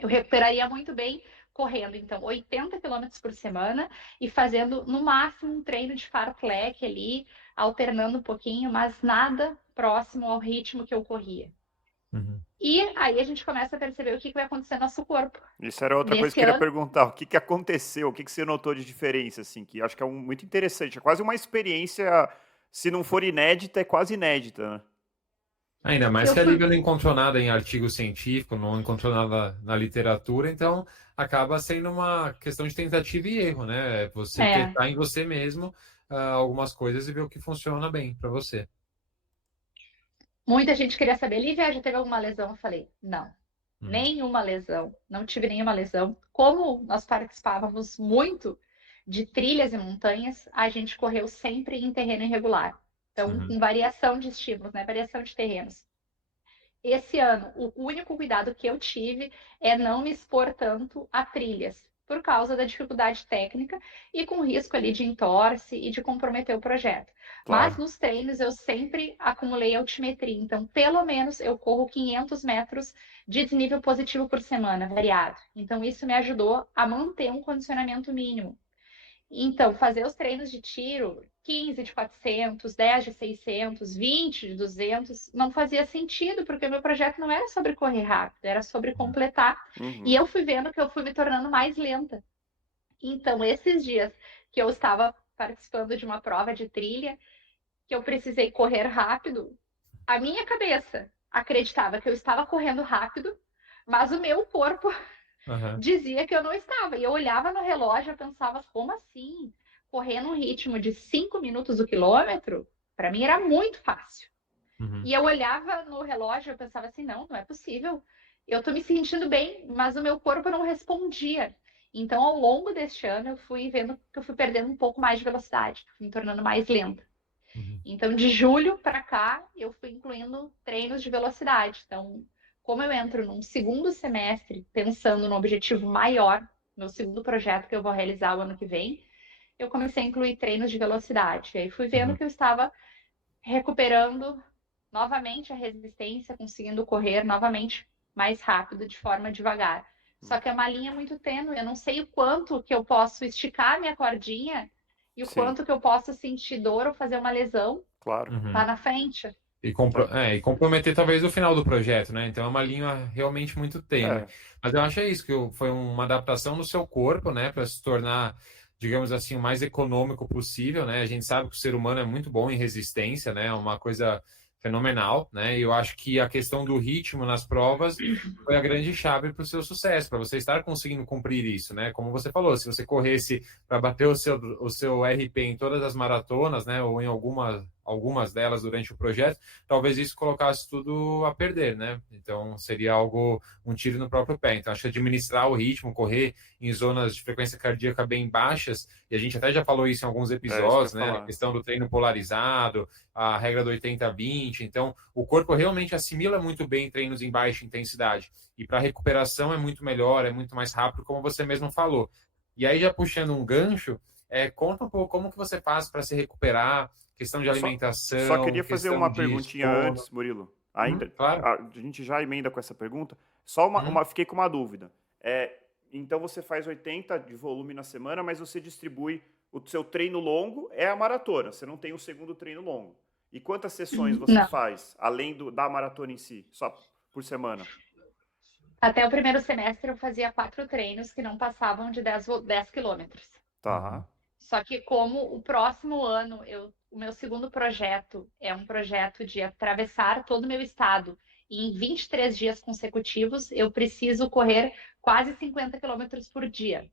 eu recuperaria muito bem correndo, então, 80 quilômetros por semana e fazendo, no máximo, um treino de fartlek ali, alternando um pouquinho, mas nada próximo ao ritmo que eu corria. E aí a gente começa a perceber o que vai acontecer no nosso corpo. Isso era outra coisa que eu queria perguntar. O que aconteceu? O que você notou de diferença, assim? Que acho que é muito interessante. É quase uma experiência se não for inédita, é quase inédita, né? Ainda mais Eu que a fui Lívia não encontrou nada em artigo científico, não encontrou nada na literatura, então acaba sendo uma questão de tentativa e erro, né? Você é, testar em você mesmo algumas coisas e ver o que funciona bem para você. muita gente queria saber, Lívia, já teve alguma lesão? Eu falei, não, Uhum. nenhuma lesão, não tive nenhuma lesão. Como nós participávamos muito de trilhas e montanhas, a gente correu sempre em terreno irregular. Então, Uhum. com variação de estímulos, né? Variação de terrenos. Esse ano, o único cuidado que eu tive é não me expor tanto a trilhas, por causa da dificuldade técnica e com risco ali de entorse e de comprometer o projeto. Mas Claro. nos treinos eu sempre acumulei altimetria, então pelo menos eu corro 500 metros de desnível positivo por semana, variado. Então isso me ajudou a manter um condicionamento mínimo. Então, fazer os treinos de tiro, 15 de 400, 10 de 600, 20 de 200, não fazia sentido, porque o meu projeto não era sobre correr rápido, era sobre completar. E Uhum. eu fui vendo que eu fui me tornando mais lenta. Então, esses dias que eu estava participando de uma prova de trilha, que eu precisei correr rápido, a minha cabeça acreditava que eu estava correndo rápido, mas o meu corpo Uhum. dizia que eu não estava. E eu olhava no relógio e pensava, como assim? Correr num ritmo de 5 minutos o quilômetro, para mim era muito fácil. Uhum. E eu olhava no relógio e pensava assim, não, não é possível. Eu estou me sentindo bem, mas o meu corpo não respondia. Então, ao longo deste ano, eu fui vendo que eu fui perdendo um pouco mais de velocidade, fui me tornando mais lenta. Uhum. Então, de julho para cá, eu fui incluindo treinos de velocidade. Então, como eu entro num segundo semestre pensando no objetivo maior, meu segundo projeto que eu vou realizar o ano que vem, eu comecei a incluir treinos de velocidade. E aí fui vendo Uhum. que eu estava recuperando novamente a resistência, conseguindo correr novamente mais rápido, de forma devagar. Só que é uma linha muito tênue, eu não sei o quanto que eu posso esticar minha cordinha e o Sim, quanto que eu posso sentir dor ou fazer uma lesão claro. lá Uhum. na frente. E comprometer talvez o final do projeto, né? Então é uma linha realmente muito tênue. É, Mas eu acho isso, que foi uma adaptação no seu corpo, né? Para se tornar, digamos assim, o mais econômico possível, né? A gente sabe que o ser humano é muito bom em resistência, né? É uma coisa fenomenal, né? E eu acho que a questão do ritmo nas provas foi a grande chave para o seu sucesso, para você estar conseguindo cumprir isso, né? Como você falou, se você corresse para bater o seu RP em todas as maratonas, né? Ou em algumas delas durante o projeto, talvez isso colocasse tudo a perder, né? Então seria algo, um tiro no próprio pé. Então acho que administrar o ritmo, correr em zonas de frequência cardíaca bem baixas, e a gente até já falou isso em alguns é isso que eu episódios, ia né? A falar. questão do treino polarizado, a regra do 80-20. Então o corpo realmente assimila muito bem treinos em baixa intensidade. E para recuperação é muito melhor, é muito mais rápido, como você mesmo falou. E aí, já puxando um gancho, conta um pouco como que você faz para se recuperar, questão de Só, só alimentação, queria fazer questão uma de perguntinha sono. antes, Murilo. Ainda, Claro. a gente já emenda com essa pergunta. Só Uhum. fiquei com uma dúvida. Então você faz 80 de volume na semana, mas você distribui o seu treino longo, é a maratona. Você não tem o segundo treino longo. E quantas sessões você Não. faz, além da maratona em si, só por semana? Até o primeiro semestre eu fazia 4 treinos que não passavam de 10 quilômetros. Uhum. Tá. Só que como o próximo ano, o meu segundo projeto é um projeto de atravessar todo o meu estado e em 23 dias consecutivos, eu preciso correr quase 50 quilômetros por dia.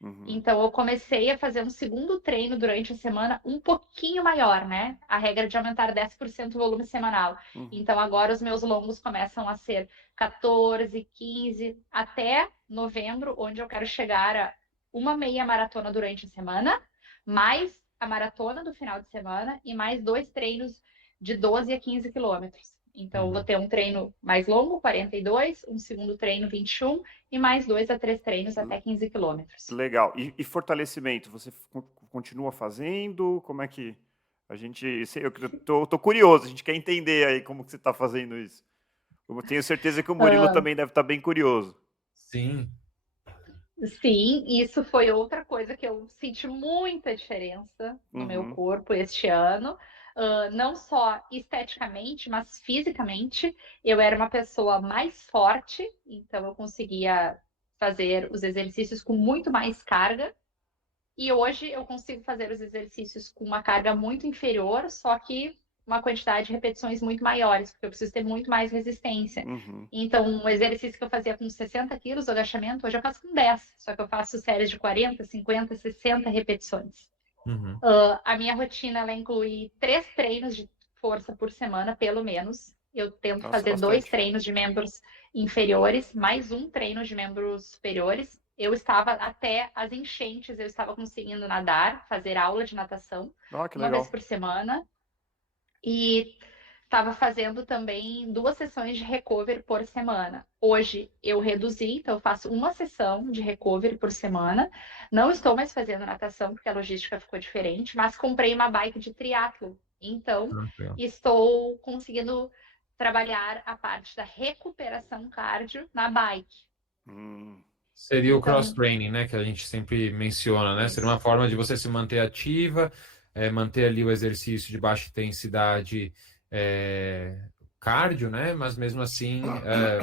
Uhum. Então, eu comecei a fazer um segundo treino durante a semana um pouquinho maior, né? A regra de aumentar 10% o volume semanal. Uhum. Então, agora os meus longos começam a ser 14, 15, até novembro, onde eu quero chegar a uma meia maratona durante a semana, mais a maratona do final de semana e mais 2 treinos de 12 a 15 quilômetros. Então, eu vou Uhum. ter um treino mais longo, 42, um segundo treino, 21, e mais 2 a 3 treinos até 15 quilômetros. Legal. E fortalecimento, você continua fazendo? Como é que a gente... Eu tô curioso, a gente quer entender aí como que você está fazendo isso. Eu tenho certeza que o Murilo também deve estar bem curioso. Sim. Sim, isso foi outra coisa que eu senti muita diferença no meu Uhum. corpo este ano. Não só esteticamente, mas fisicamente. Eu era uma pessoa mais forte, então eu conseguia fazer os exercícios com muito mais carga. E hoje eu consigo fazer os exercícios com uma carga muito inferior, só que uma quantidade de repetições muito maiores, porque eu preciso ter muito mais resistência. Uhum. Então, um exercício que eu fazia com 60 quilos, o agachamento, hoje eu faço com 10. Só que eu faço séries de 40, 50, 60 repetições. Uhum. A minha rotina, ela inclui 3 treinos de força por semana, pelo menos. Eu tento Nossa, fazer 2 bastante. treinos de membros inferiores, mais um treino de membros superiores. Eu estava, até as enchentes, eu estava conseguindo nadar, fazer aula de natação, Ah, que uma vez legal. por semana. E estava fazendo também 2 sessões de recovery por semana. Hoje eu reduzi, então eu faço uma sessão de recovery por semana. Não estou mais fazendo natação, porque a logística ficou diferente, mas comprei uma bike de triatlo. Então, Legal. estou conseguindo trabalhar a parte da recuperação cardio na bike. Hum, Seria o Então, cross-training, né? Que a gente sempre menciona, né? Seria isso. uma forma de você se manter ativa, manter ali o exercício de baixa intensidade, cardio, né? Mas mesmo assim,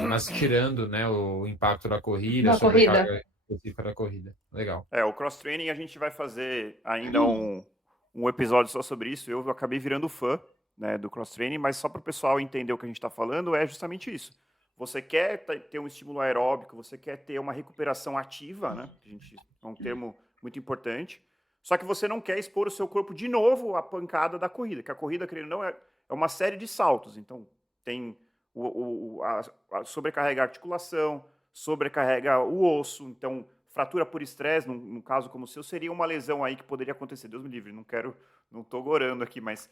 mas tirando, né, o impacto da corrida, a Na corrida. sobrecarga específica da corrida. Legal. o cross-training a gente vai fazer ainda um episódio só sobre isso. Eu acabei virando fã, né, do cross-training, mas só para o pessoal entender o que a gente está falando, é justamente isso. Você quer ter um estímulo aeróbico, você quer ter uma recuperação ativa, né? É um termo muito importante. Só que você não quer expor o seu corpo de novo à pancada da corrida, que a corrida, querendo ou não, é uma série de saltos. Então, tem a sobrecarrega a articulação, sobrecarrega o osso. Então, fratura por estresse, num caso como o seu, seria uma lesão aí que poderia acontecer. Deus me livre, não tô gorando aqui, mas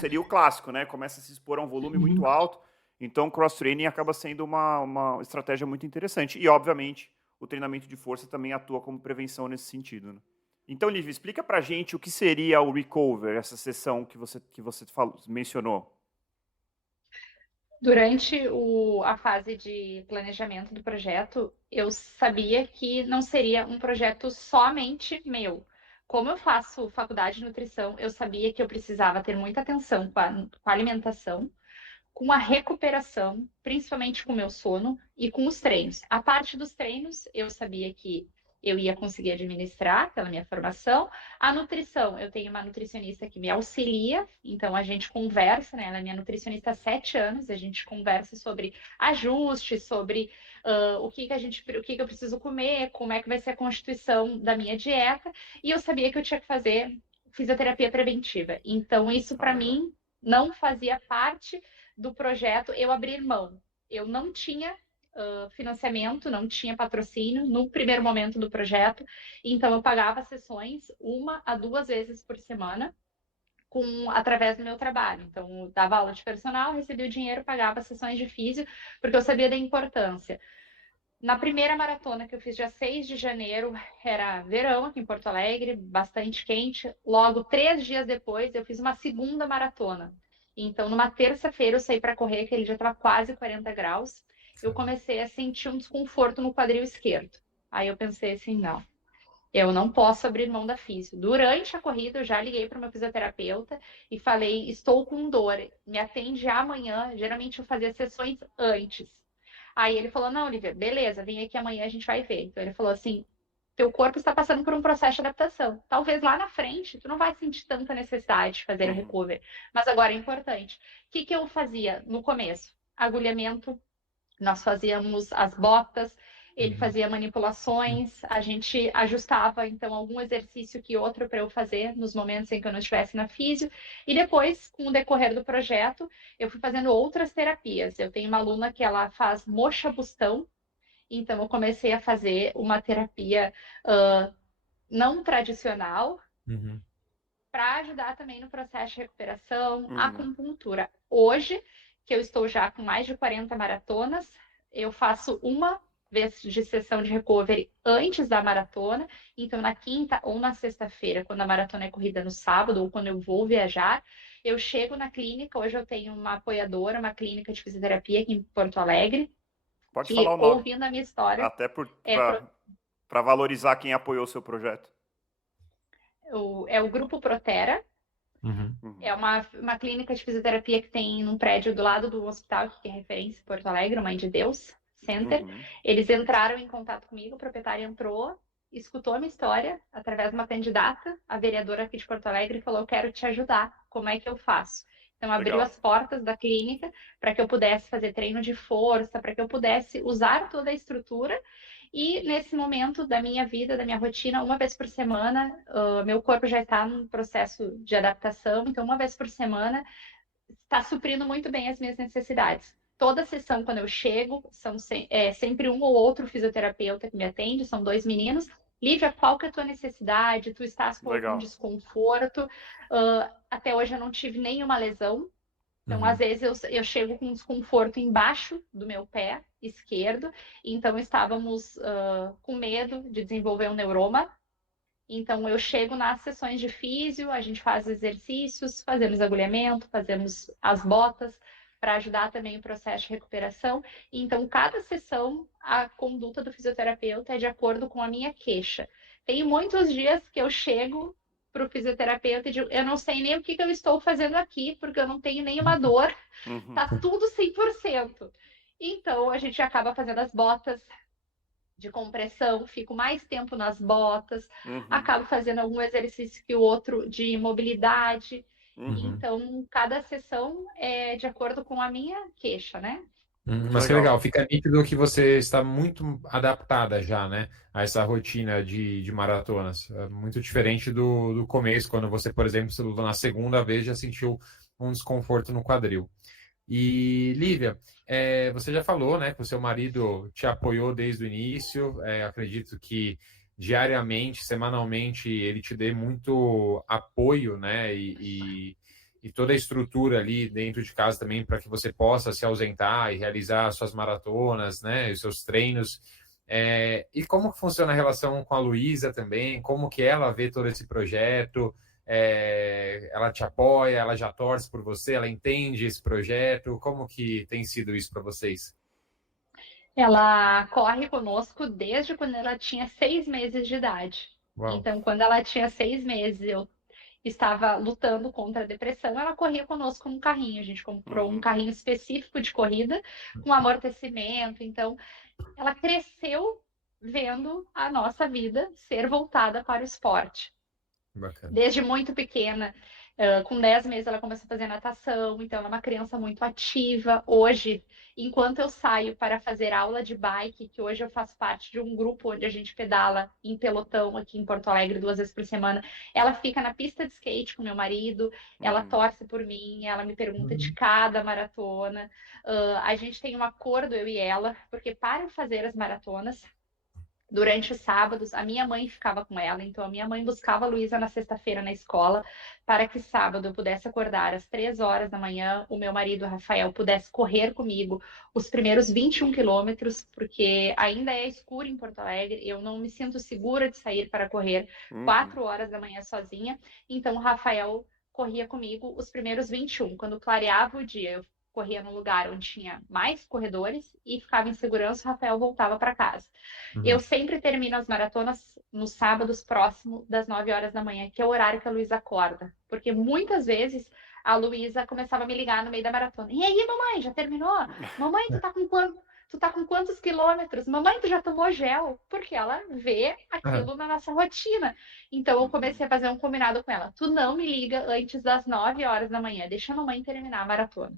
seria o clássico, né? Começa a se expor a um volume muito alto. Então, cross-training acaba sendo uma estratégia muito interessante. E, obviamente, o treinamento de força também atua como prevenção nesse sentido, né? Então, Lívia, explica pra gente o que seria o recover, essa sessão que você mencionou. Durante a fase de planejamento do projeto, eu sabia que não seria um projeto somente meu. Como eu faço faculdade de nutrição, eu sabia que eu precisava ter muita atenção com a alimentação, com a recuperação, principalmente com o meu sono e com os treinos. A parte dos treinos, eu sabia que eu ia conseguir administrar pela minha formação. A nutrição, eu tenho uma nutricionista que me auxilia, então a gente conversa, né? Ela é minha nutricionista há 7 anos, a gente conversa sobre ajustes, sobre o que que eu preciso comer, como é que vai ser a constituição da minha dieta, e eu sabia que eu tinha que fazer fisioterapia preventiva. Então, isso para Legal. mim não fazia parte do projeto eu abrir mão. Eu não tinha financiamento, não tinha patrocínio no primeiro momento do projeto, então eu pagava sessões 1 a 2 vezes por semana através do meu trabalho. Então, eu dava aula de personal, recebia o dinheiro, pagava sessões de físio, porque eu sabia da importância. Na primeira maratona que eu fiz, dia 6 de janeiro, era verão aqui em Porto Alegre, bastante quente. Logo, 3 dias depois, eu fiz uma segunda maratona. Então, numa terça-feira, eu saí para correr, aquele dia estava quase 40 graus. Eu comecei a sentir um desconforto no quadril esquerdo. Aí eu pensei assim, não, eu não posso abrir mão da físio. Durante a corrida, eu já liguei para o meu fisioterapeuta e falei, estou com dor, me atende amanhã. Geralmente eu fazia sessões antes. Aí ele falou, não, Olivia, beleza, vem aqui amanhã, a gente vai ver. Então ele falou assim, teu corpo está passando por um processo de adaptação. Talvez lá na frente tu não vai sentir tanta necessidade de fazer o Uhum. recovery, mas agora é importante. O que eu fazia no começo? Agulhamento, nós fazíamos as botas, ele fazia manipulações, a gente ajustava então algum exercício que outro para eu fazer nos momentos em que eu não estivesse na físio. E depois, com o decorrer do projeto, eu fui fazendo outras terapias. Eu tenho uma aluna que ela faz moxa bustão, então eu comecei a fazer uma terapia não tradicional Uhum. para ajudar também no processo de recuperação, Uhum. acupuntura. Hoje, que eu estou já com mais de 40 maratonas, eu faço uma vez de sessão de recovery antes da maratona. Então, na quinta ou na sexta-feira, quando a maratona é corrida no sábado ou quando eu vou viajar, eu chego na clínica. Hoje eu tenho uma apoiadora, uma clínica de fisioterapia aqui em Porto Alegre, Pode falar que o nome, ouvindo a minha história, até é, para valorizar quem apoiou o seu projeto. é o Grupo Protera. Uhum. É uma clínica de fisioterapia que tem num prédio do lado do hospital, que é referência em Porto Alegre, Mãe de Deus Center. Uhum. Eles entraram em contato comigo, o proprietário entrou, escutou a minha história através de uma candidata, a vereadora aqui de Porto Alegre, e falou: eu quero te ajudar, como é que eu faço? Então, abriu Legal. as portas da clínica para que eu pudesse fazer treino de força, para que eu pudesse usar toda a estrutura. E nesse momento da minha vida, da minha rotina, uma vez por semana, meu corpo já está num processo de adaptação, então uma vez por semana está suprindo muito bem as minhas necessidades. Toda sessão, quando eu chego, sempre um ou outro fisioterapeuta que me atende, são 2 meninos. Lívia, qual que é a tua necessidade? Tu estás com algum Legal. desconforto? Até hoje eu não tive nenhuma lesão. Então, às vezes, eu chego com desconforto embaixo do meu pé esquerdo. Então, estávamos com medo de desenvolver um neuroma. Então, eu chego nas sessões de físio, a gente faz exercícios, fazemos agulhamento, fazemos as botas para ajudar também o processo de recuperação. Então, cada sessão, a conduta do fisioterapeuta é de acordo com a minha queixa. Tem muitos dias que eu chego para o fisioterapeuta e digo: eu não sei nem o que eu estou fazendo aqui, porque eu não tenho nenhuma dor, tá tudo 100%. Então, a gente acaba fazendo as botas de compressão, fico mais tempo nas botas, acabo fazendo algum exercício que o outro de mobilidade. Então, cada sessão é de acordo com a minha queixa, né? Mas que legal, fica nítido que você está muito adaptada já, né, a essa rotina de maratonas. É muito diferente do começo, quando você, por exemplo, na segunda vez já sentiu um desconforto no quadril. E, Lívia, você já falou, né, que o seu marido te apoiou desde o início. Acredito que diariamente, semanalmente, ele te dê muito apoio, né, e toda a estrutura ali dentro de casa também para que você possa se ausentar e realizar suas maratonas, né, os seus treinos. E como que funciona a relação com a Luísa também? Como que ela vê todo esse projeto? Ela te apoia, ela já torce por você, ela entende esse projeto? Como que tem sido isso para vocês? Ela corre conosco desde quando ela tinha 6 meses de idade. Uau. Então, quando ela tinha 6 meses, eu estava lutando contra a depressão, ela corria conosco num carrinho. A gente comprou um carrinho específico de corrida, com amortecimento. Então, ela cresceu vendo a nossa vida ser voltada para o esporte. Bacana. Desde muito pequena, com 10 meses ela começou a fazer natação, então ela é uma criança muito ativa. Hoje, enquanto eu saio para fazer aula de bike, que hoje eu faço parte de um grupo onde a gente pedala em pelotão aqui em Porto Alegre 2 vezes por semana, ela fica na pista de skate com meu marido, ela torce por mim, ela me pergunta de cada maratona. A gente tem um acordo, eu e ela, porque para fazer as maratonas, durante os sábados, a minha mãe ficava com ela, então a minha mãe buscava a Luísa na sexta-feira na escola, para que sábado eu pudesse acordar às 3 horas da manhã, o meu marido, Rafael, pudesse correr comigo os primeiros 21 quilômetros, porque ainda é escuro em Porto Alegre, eu não me sinto segura de sair para correr 4 horas da manhã sozinha, então o Rafael corria comigo os primeiros 21. Quando clareava o dia, eu corria num lugar onde tinha mais corredores e ficava em segurança, o Rafael voltava para casa. Eu sempre termino as maratonas nos sábados próximo das 9 horas da manhã, que é o horário que a Luísa acorda. Porque muitas vezes a Luísa começava a me ligar no meio da maratona. E aí, mamãe, já terminou? Mamãe, tu tá com quanto? Tu tá com quantos quilômetros? Mamãe, tu já tomou gel? Porque ela vê aquilo na nossa rotina. Então, eu comecei a fazer um combinado com ela. Tu não me liga antes das 9 horas da manhã. Deixa a mamãe terminar a maratona.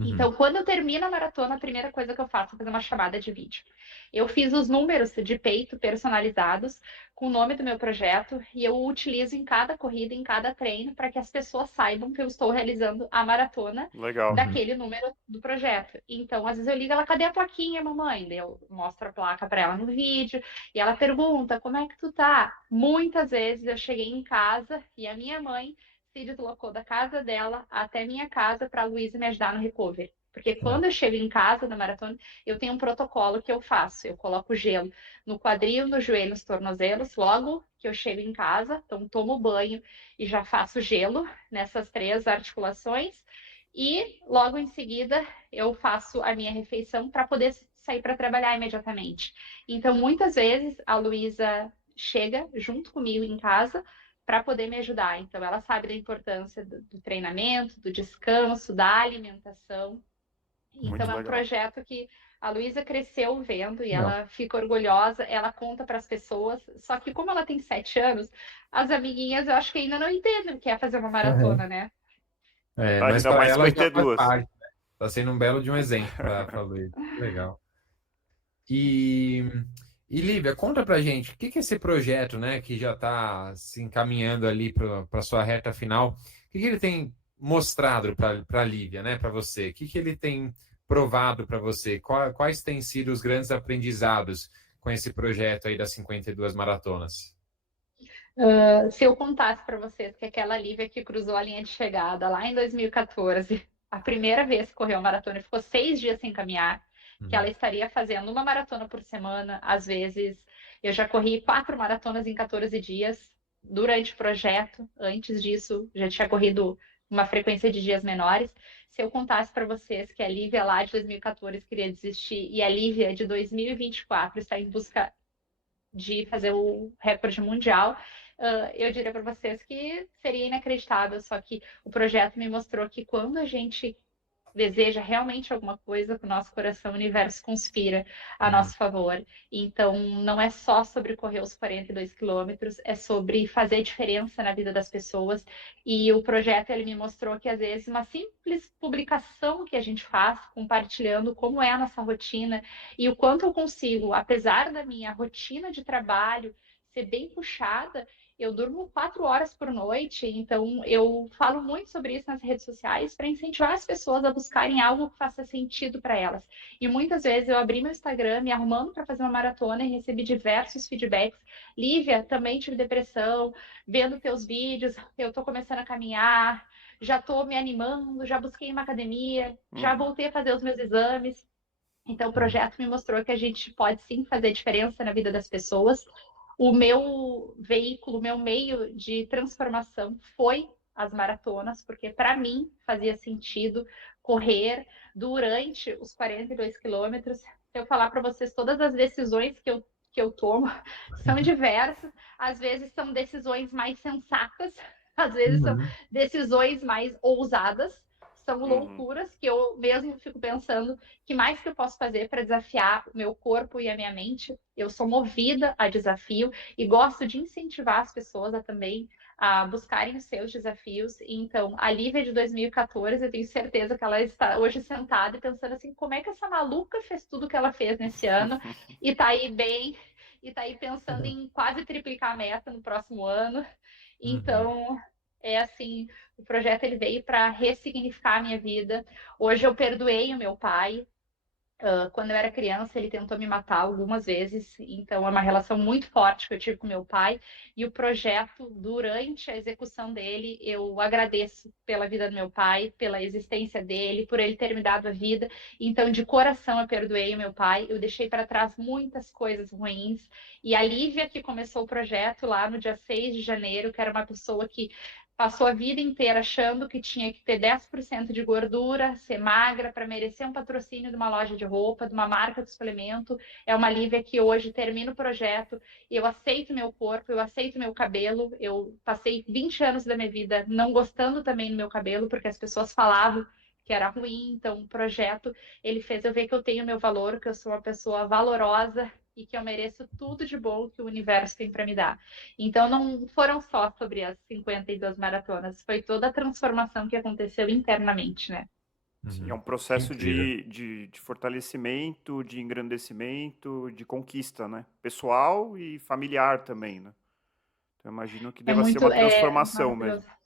Então, quando eu termino a maratona, a primeira coisa que eu faço é fazer uma chamada de vídeo. Eu fiz os números de peito personalizados com o nome do meu projeto e eu utilizo em cada corrida, em cada treino, para que as pessoas saibam que eu estou realizando a maratona daquele número do projeto. Então, às vezes eu ligo ela, cadê a plaquinha, mamãe? Daí eu mostro a placa para ela no vídeo e ela pergunta, como é que tu tá? Muitas vezes eu cheguei em casa e a minha mãe se deslocou da casa dela até minha casa para a Luísa me ajudar no recovery. Porque quando eu chego em casa na maratona, eu tenho um protocolo que eu faço. Eu coloco gelo no quadril, no joelho, nos tornozelos, logo que eu chego em casa. Então, tomo banho e já faço gelo nessas 3 articulações. E logo em seguida, eu faço a minha refeição para poder sair para trabalhar imediatamente. Então, muitas vezes, a Luísa chega junto comigo em casa para poder me ajudar. Então, ela sabe da importância do treinamento, do descanso, da alimentação. Então, é um projeto que A Luísa cresceu vendo e Não. ela fica orgulhosa, ela conta para as pessoas. Só que como ela tem 7 anos, as amiguinhas eu acho que ainda não entendem o que é fazer uma Uhum. maratona, né? Mas Ainda para mais ela já 52. faz parte. Está sendo um belo de um exemplo para Luísa. Legal. E, e Lívia, conta pra gente, o que que é esse projeto, né, que já está se encaminhando ali para sua reta final, o que que ele tem mostrado para Lívia, né, para você? O que que ele tem provado para você? Quais têm sido os grandes aprendizados com esse projeto aí das 52 maratonas? Se eu contasse para vocês que aquela Lívia que cruzou a linha de chegada lá em 2014, a primeira vez que correu a maratona e ficou 6 dias sem caminhar, que ela Uhum. estaria fazendo uma maratona por semana, às vezes. Eu já corri 4 maratonas em 14 dias durante o projeto. Antes disso, já tinha corrido uma frequência de dias menores. Se eu contasse para vocês que a Lívia lá de 2014 queria desistir e a Lívia de 2024 está em busca de fazer o recorde mundial, eu diria para vocês que seria inacreditável. Só que o projeto me mostrou que quando a gente deseja realmente alguma coisa, com o nosso coração, o universo conspira a Uhum. nosso favor. Então, não é só sobre correr os 42 quilômetros, é sobre fazer diferença na vida das pessoas. E o projeto, ele me mostrou que, às vezes, uma simples publicação que a gente faz, compartilhando como é a nossa rotina e o quanto eu consigo, apesar da minha rotina de trabalho ser bem puxada, eu durmo 4 horas por noite, então eu falo muito sobre isso nas redes sociais para incentivar as pessoas a buscarem algo que faça sentido para elas. E muitas vezes eu abri meu Instagram me arrumando para fazer uma maratona e recebi diversos feedbacks. Lívia, também tive depressão, vendo teus vídeos, eu estou começando a caminhar, já estou me animando, já busquei uma academia, já Uhum. voltei a fazer os meus exames. Então, o Uhum. projeto me mostrou que a gente pode sim fazer diferença na vida das pessoas. O meu veículo, o meu meio de transformação foi as maratonas, porque para mim fazia sentido correr durante os 42 quilômetros. Se eu falar para vocês todas as decisões que eu tomo, são diversas. Às vezes são decisões mais sensatas, às vezes são Uhum. decisões mais ousadas, são Uhum. loucuras que eu mesmo fico pensando que mais que eu posso fazer para desafiar o meu corpo e a minha mente. Eu sou movida a desafio e gosto de incentivar as pessoas a também a buscarem os seus desafios. Então, a Lívia de 2014, eu tenho certeza que ela está hoje sentada e pensando assim, como é que essa maluca fez tudo que ela fez nesse ano e tá aí bem, e tá aí pensando em quase triplicar a meta no próximo ano. Uhum. Então, é assim, o projeto ele veio para ressignificar a minha vida. Hoje eu perdoei o meu pai. Quando eu era criança, ele tentou me matar algumas vezes, então é uma relação muito forte que eu tive com meu pai. E o projeto, durante a execução dele, eu agradeço pela vida do meu pai, pela existência dele, por ele ter me dado a vida. Então, de coração, eu perdoei o meu pai, eu deixei para trás muitas coisas ruins. E a Lívia, que começou o projeto lá no dia 6 de janeiro, que era uma pessoa que passou a vida inteira achando que tinha que ter 10% de gordura, ser magra para merecer um patrocínio de uma loja de roupa, de uma marca de suplemento. É uma Lívia que hoje termina o projeto e eu aceito meu corpo, eu aceito meu cabelo. Eu passei 20 anos da minha vida não gostando também do meu cabelo, porque as pessoas falavam que era ruim. Então, o projeto, ele fez eu ver que eu tenho meu valor, que eu sou uma pessoa valorosa e que eu mereço tudo de bom que o universo tem para me dar. Então, não foram só sobre as 52 maratonas, foi toda a transformação que aconteceu internamente, né? Sim, é Uhum. um Que processo incrível. de fortalecimento, de engrandecimento, de conquista, né? Pessoal e familiar também, né? Então, eu imagino que É deva ser muito, uma transformação mesmo. maravilhoso.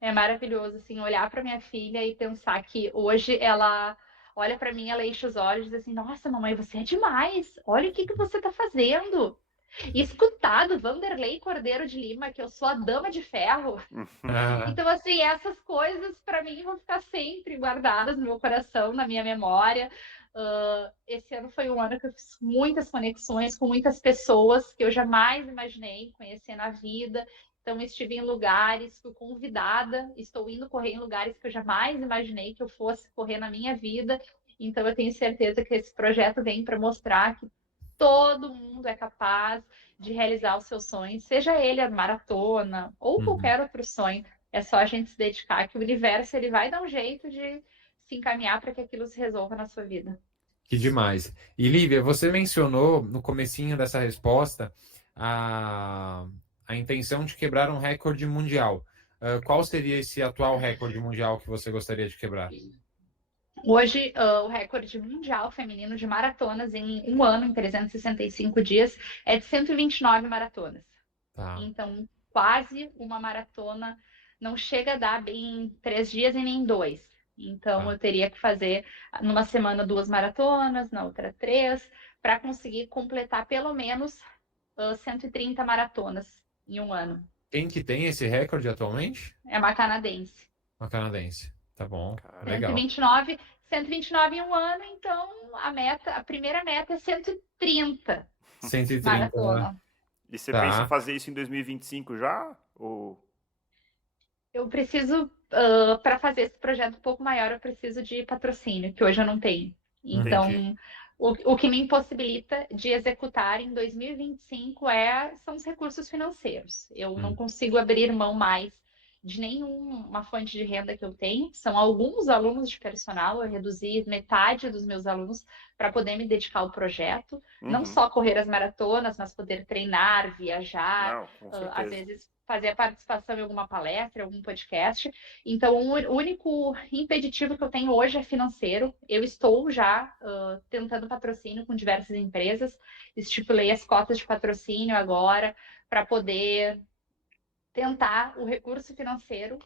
É maravilhoso, assim, olhar para minha filha e pensar que hoje ela olha para mim, ela enche os olhos e diz assim: Nossa, mamãe, você é demais. Olha o que que você está fazendo. E escutar do Vanderlei Cordeiro de Lima, que eu sou a dama de ferro. Ah, Então, assim, essas coisas para mim vão ficar sempre guardadas no meu coração, na minha memória. Esse ano foi um ano que eu fiz muitas conexões com muitas pessoas que eu jamais imaginei conhecer na vida. Então, estive em lugares, fui convidada, estou indo correr em lugares que eu jamais imaginei que eu fosse correr na minha vida. Então, eu tenho certeza que esse projeto vem para mostrar que todo mundo é capaz de realizar os seus sonhos, seja ele a maratona ou uhum. qualquer outro sonho. É só a gente se dedicar que o universo ele vai dar um jeito de se encaminhar para que aquilo se resolva na sua vida. Que demais. E Lívia, você mencionou no comecinho dessa resposta a, a intenção de quebrar um recorde mundial. Qual seria esse atual recorde mundial que você gostaria de quebrar? Hoje, o recorde mundial feminino de maratonas em um ano, em 365 dias, é de 129 maratonas. Tá. Então, quase uma maratona não chega a dar bem 3 dias e nem 2. Então, Tá. eu teria que fazer numa semana 2 maratonas, na outra 3, para conseguir completar pelo menos 130 maratonas em um ano. Quem que tem esse recorde atualmente? É uma canadense. Uma canadense. Tá bom, Caramba. legal. 129 em um ano, então a primeira meta é 130 130, né? maratona. E você pensa em Tá. fazer isso em 2025 já? Ou... Eu preciso, para fazer esse projeto um pouco maior, eu preciso de patrocínio, que hoje eu não tenho. Entendi. Então, o que me impossibilita de executar em 2025 são os recursos financeiros. Eu não Hum. consigo abrir mão mais de nenhuma fonte de renda que eu tenho. São alguns alunos de personal, eu reduzi metade dos meus alunos para poder me dedicar ao projeto. Não Uhum. só correr as maratonas, mas poder treinar, viajar, Não, com às certeza. vezes fazer a participação em alguma palestra, algum podcast. Então, o único impeditivo que eu tenho hoje é financeiro. Eu estou já tentando patrocínio com diversas empresas, estipulei as cotas de patrocínio agora para poder tentar o recurso financeiro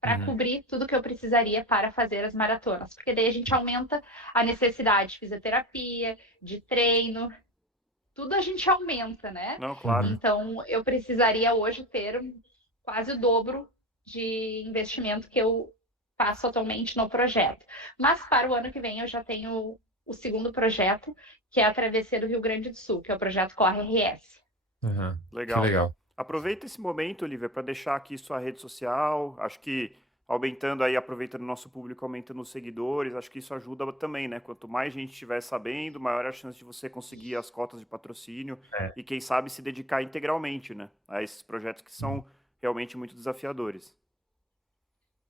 para Uhum. cobrir tudo que eu precisaria para fazer as maratonas, porque daí a gente aumenta a necessidade de fisioterapia, de treino, tudo a gente aumenta, né? Não, claro. Uhum. Então, eu precisaria hoje ter quase o dobro de investimento que eu faço atualmente no projeto. Mas para o ano que vem eu já tenho o segundo projeto, que é a Travessia do Rio Grande do Sul, que é o projeto Corre RS. Uhum. Que Legal. legal. Aproveita esse momento, Olivia, para deixar aqui sua rede social. Acho que aumentando aí, aproveitando o nosso público, aumentando os seguidores, acho que isso ajuda também, né? Quanto mais gente estiver sabendo, maior a chance de você conseguir as cotas de patrocínio É. e, quem sabe, se dedicar integralmente, né? A esses projetos que são realmente muito desafiadores.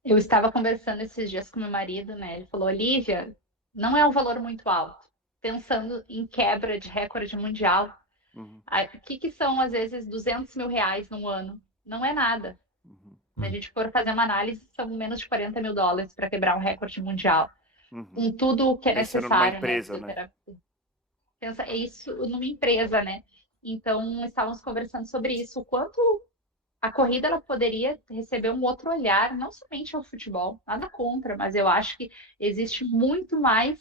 Eu estava conversando esses dias com meu marido, né? Ele falou: Olivia, não é um valor muito alto. Pensando em quebra de recorde mundial, Uhum, o que são, às vezes, 200 mil reais num ano? Não é nada. uhum, Se a gente for fazer uma análise, são menos de 40 mil dólares para quebrar um recorde mundial. uhum. Com tudo o que é Pensando numa necessário, né? empresa, né? Fisioterapia. Pensa, é isso numa empresa, né? Então, estávamos conversando sobre isso, o quanto a corrida ela poderia receber um outro olhar, não somente ao futebol, nada contra, mas eu acho que existe muito mais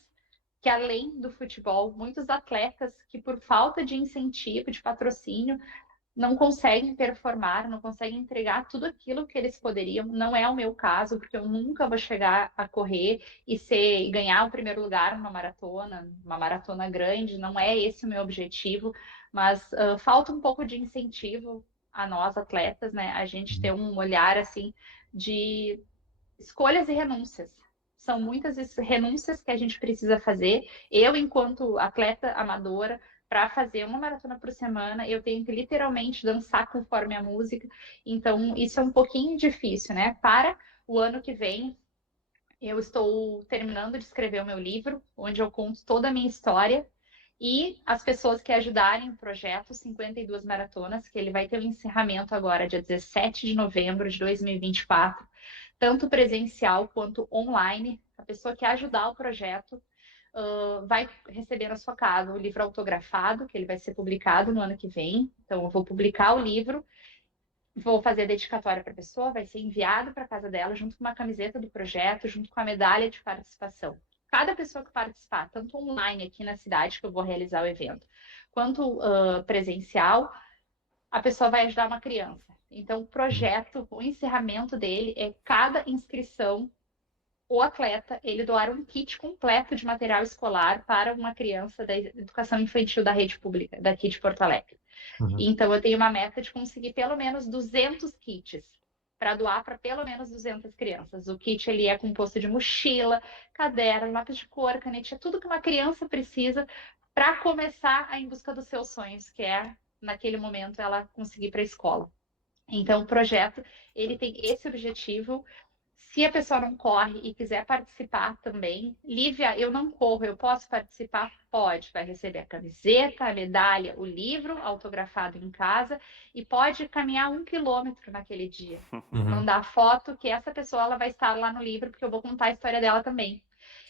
que além do futebol, muitos atletas que por falta de incentivo, de patrocínio, não conseguem performar, não conseguem entregar tudo aquilo que eles poderiam. Não é o meu caso, porque eu nunca vou chegar a correr e ganhar o primeiro lugar numa maratona, uma maratona grande. Não é esse o meu objetivo, mas falta um pouco de incentivo a nós atletas, né? A gente ter um olhar assim de escolhas e renúncias. São muitas renúncias que a gente precisa fazer. Eu, enquanto atleta amadora, para fazer uma maratona por semana, eu tenho que literalmente dançar conforme a música. Então, isso é um pouquinho difícil, né? Para o ano que vem, eu estou terminando de escrever o meu livro, onde eu conto toda a minha história. E as pessoas que ajudarem o projeto 52 Maratonas, que ele vai ter um encerramento agora, dia 17 de novembro de 2024, tanto presencial quanto online. A pessoa que ajudar o projeto vai receber na sua casa o livro autografado, que ele vai ser publicado no ano que vem. Então, eu vou publicar o livro, vou fazer a dedicatória para a pessoa, vai ser enviado para a casa dela, junto com uma camiseta do projeto, junto com a medalha de participação. Cada pessoa que participar, tanto online aqui na cidade, que eu vou realizar o evento, quanto presencial, a pessoa vai ajudar uma criança. Então, o projeto, o encerramento dele é cada inscrição, o atleta, ele doar um kit completo de material escolar para uma criança da educação infantil da rede pública, daqui de Porto Alegre. Uhum. Então, eu tenho uma meta de conseguir pelo menos 200 kits para doar para pelo menos 200 crianças. O kit ele é composto de mochila, caderno, lápis de cor, caneta, tudo que uma criança precisa para começar a ir em busca dos seus sonhos, que é, naquele momento, ela conseguir ir para a escola. Então, o projeto ele tem esse objetivo. Se a pessoa não corre e quiser participar também, Lívia, eu não corro, eu posso participar? Pode, vai receber a camiseta, a medalha, o livro autografado em casa e pode caminhar 1 quilômetro naquele dia. Uhum. Mandar foto que essa pessoa ela vai estar lá no livro, porque eu vou contar a história dela também.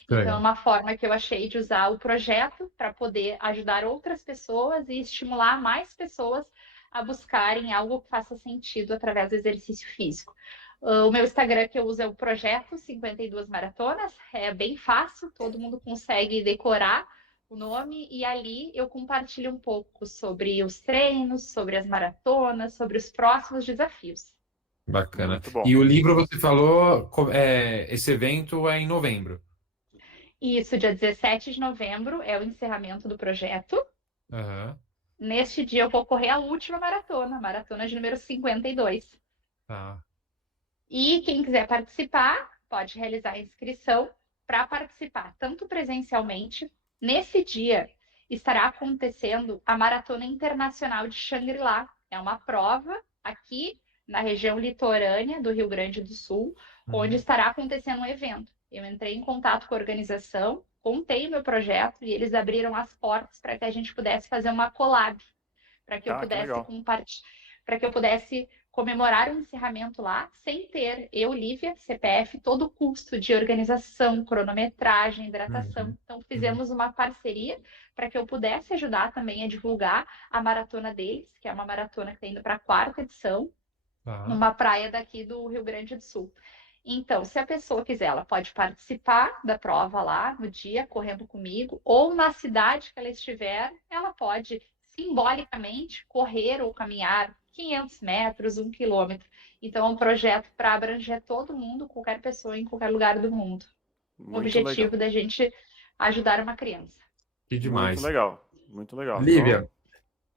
Que Então, é legal. uma forma que eu achei de usar o projeto para poder ajudar outras pessoas e estimular mais pessoas a buscarem algo que faça sentido através do exercício físico. O meu Instagram que eu uso é o Projeto 52 Maratonas, é bem fácil, todo mundo consegue decorar o nome, e ali eu compartilho um pouco sobre os treinos, sobre as maratonas, sobre os próximos desafios. Bacana. Muito bom. E o livro, você falou, esse evento é em novembro. E isso, dia 17 de novembro, é o encerramento do projeto. Aham. Neste dia eu vou correr a última maratona, maratona de número 52. Tá. E quem quiser participar, pode realizar a inscrição para participar, tanto presencialmente. Nesse dia estará acontecendo a Maratona Internacional de Xangri-Lá. É uma prova aqui na região litorânea do Rio Grande do Sul, onde Uhum. estará acontecendo um evento. Eu entrei em contato com a organização, contei o meu projeto e eles abriram as portas para que a gente pudesse fazer uma collab, para que eu Ah, que pudesse legal. compartilhar, para que eu pudesse comemorar o encerramento lá, sem ter eu, Lívia, CPF, todo o custo de organização, cronometragem, hidratação. Uhum. Então, Uhum. fizemos uma parceria para que eu pudesse ajudar também a divulgar a maratona deles, que é uma maratona que está indo para a 4ª edição, Tá. numa praia daqui do Rio Grande do Sul. Então, se a pessoa quiser, ela pode participar da prova lá no dia, correndo comigo, ou na cidade que ela estiver, ela pode simbolicamente correr ou caminhar 500 metros, 1 quilômetro. Então, é um projeto para abranger todo mundo, qualquer pessoa, em qualquer lugar do mundo. O Muito legal. objetivo da gente ajudar uma criança. Que Muito demais. legal. Muito legal. Então, Lívia,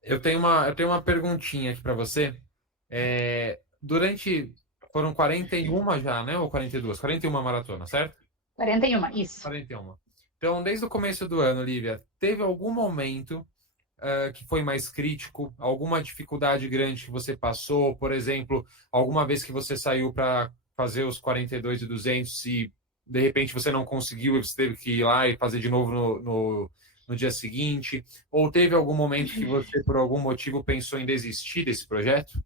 eu tenho uma perguntinha aqui para você. Foram 41 já, né? Ou 42? 41 maratona, certo? 41, isso. 41. Então, desde o começo do ano, Lívia, teve algum momento que foi mais crítico? Alguma dificuldade grande que você passou? Por exemplo, alguma vez que você saiu para fazer os 42 e 200 e de repente você não conseguiu e você teve que ir lá e fazer de novo no dia seguinte? Ou teve algum momento que você, por algum motivo, pensou em desistir desse projeto?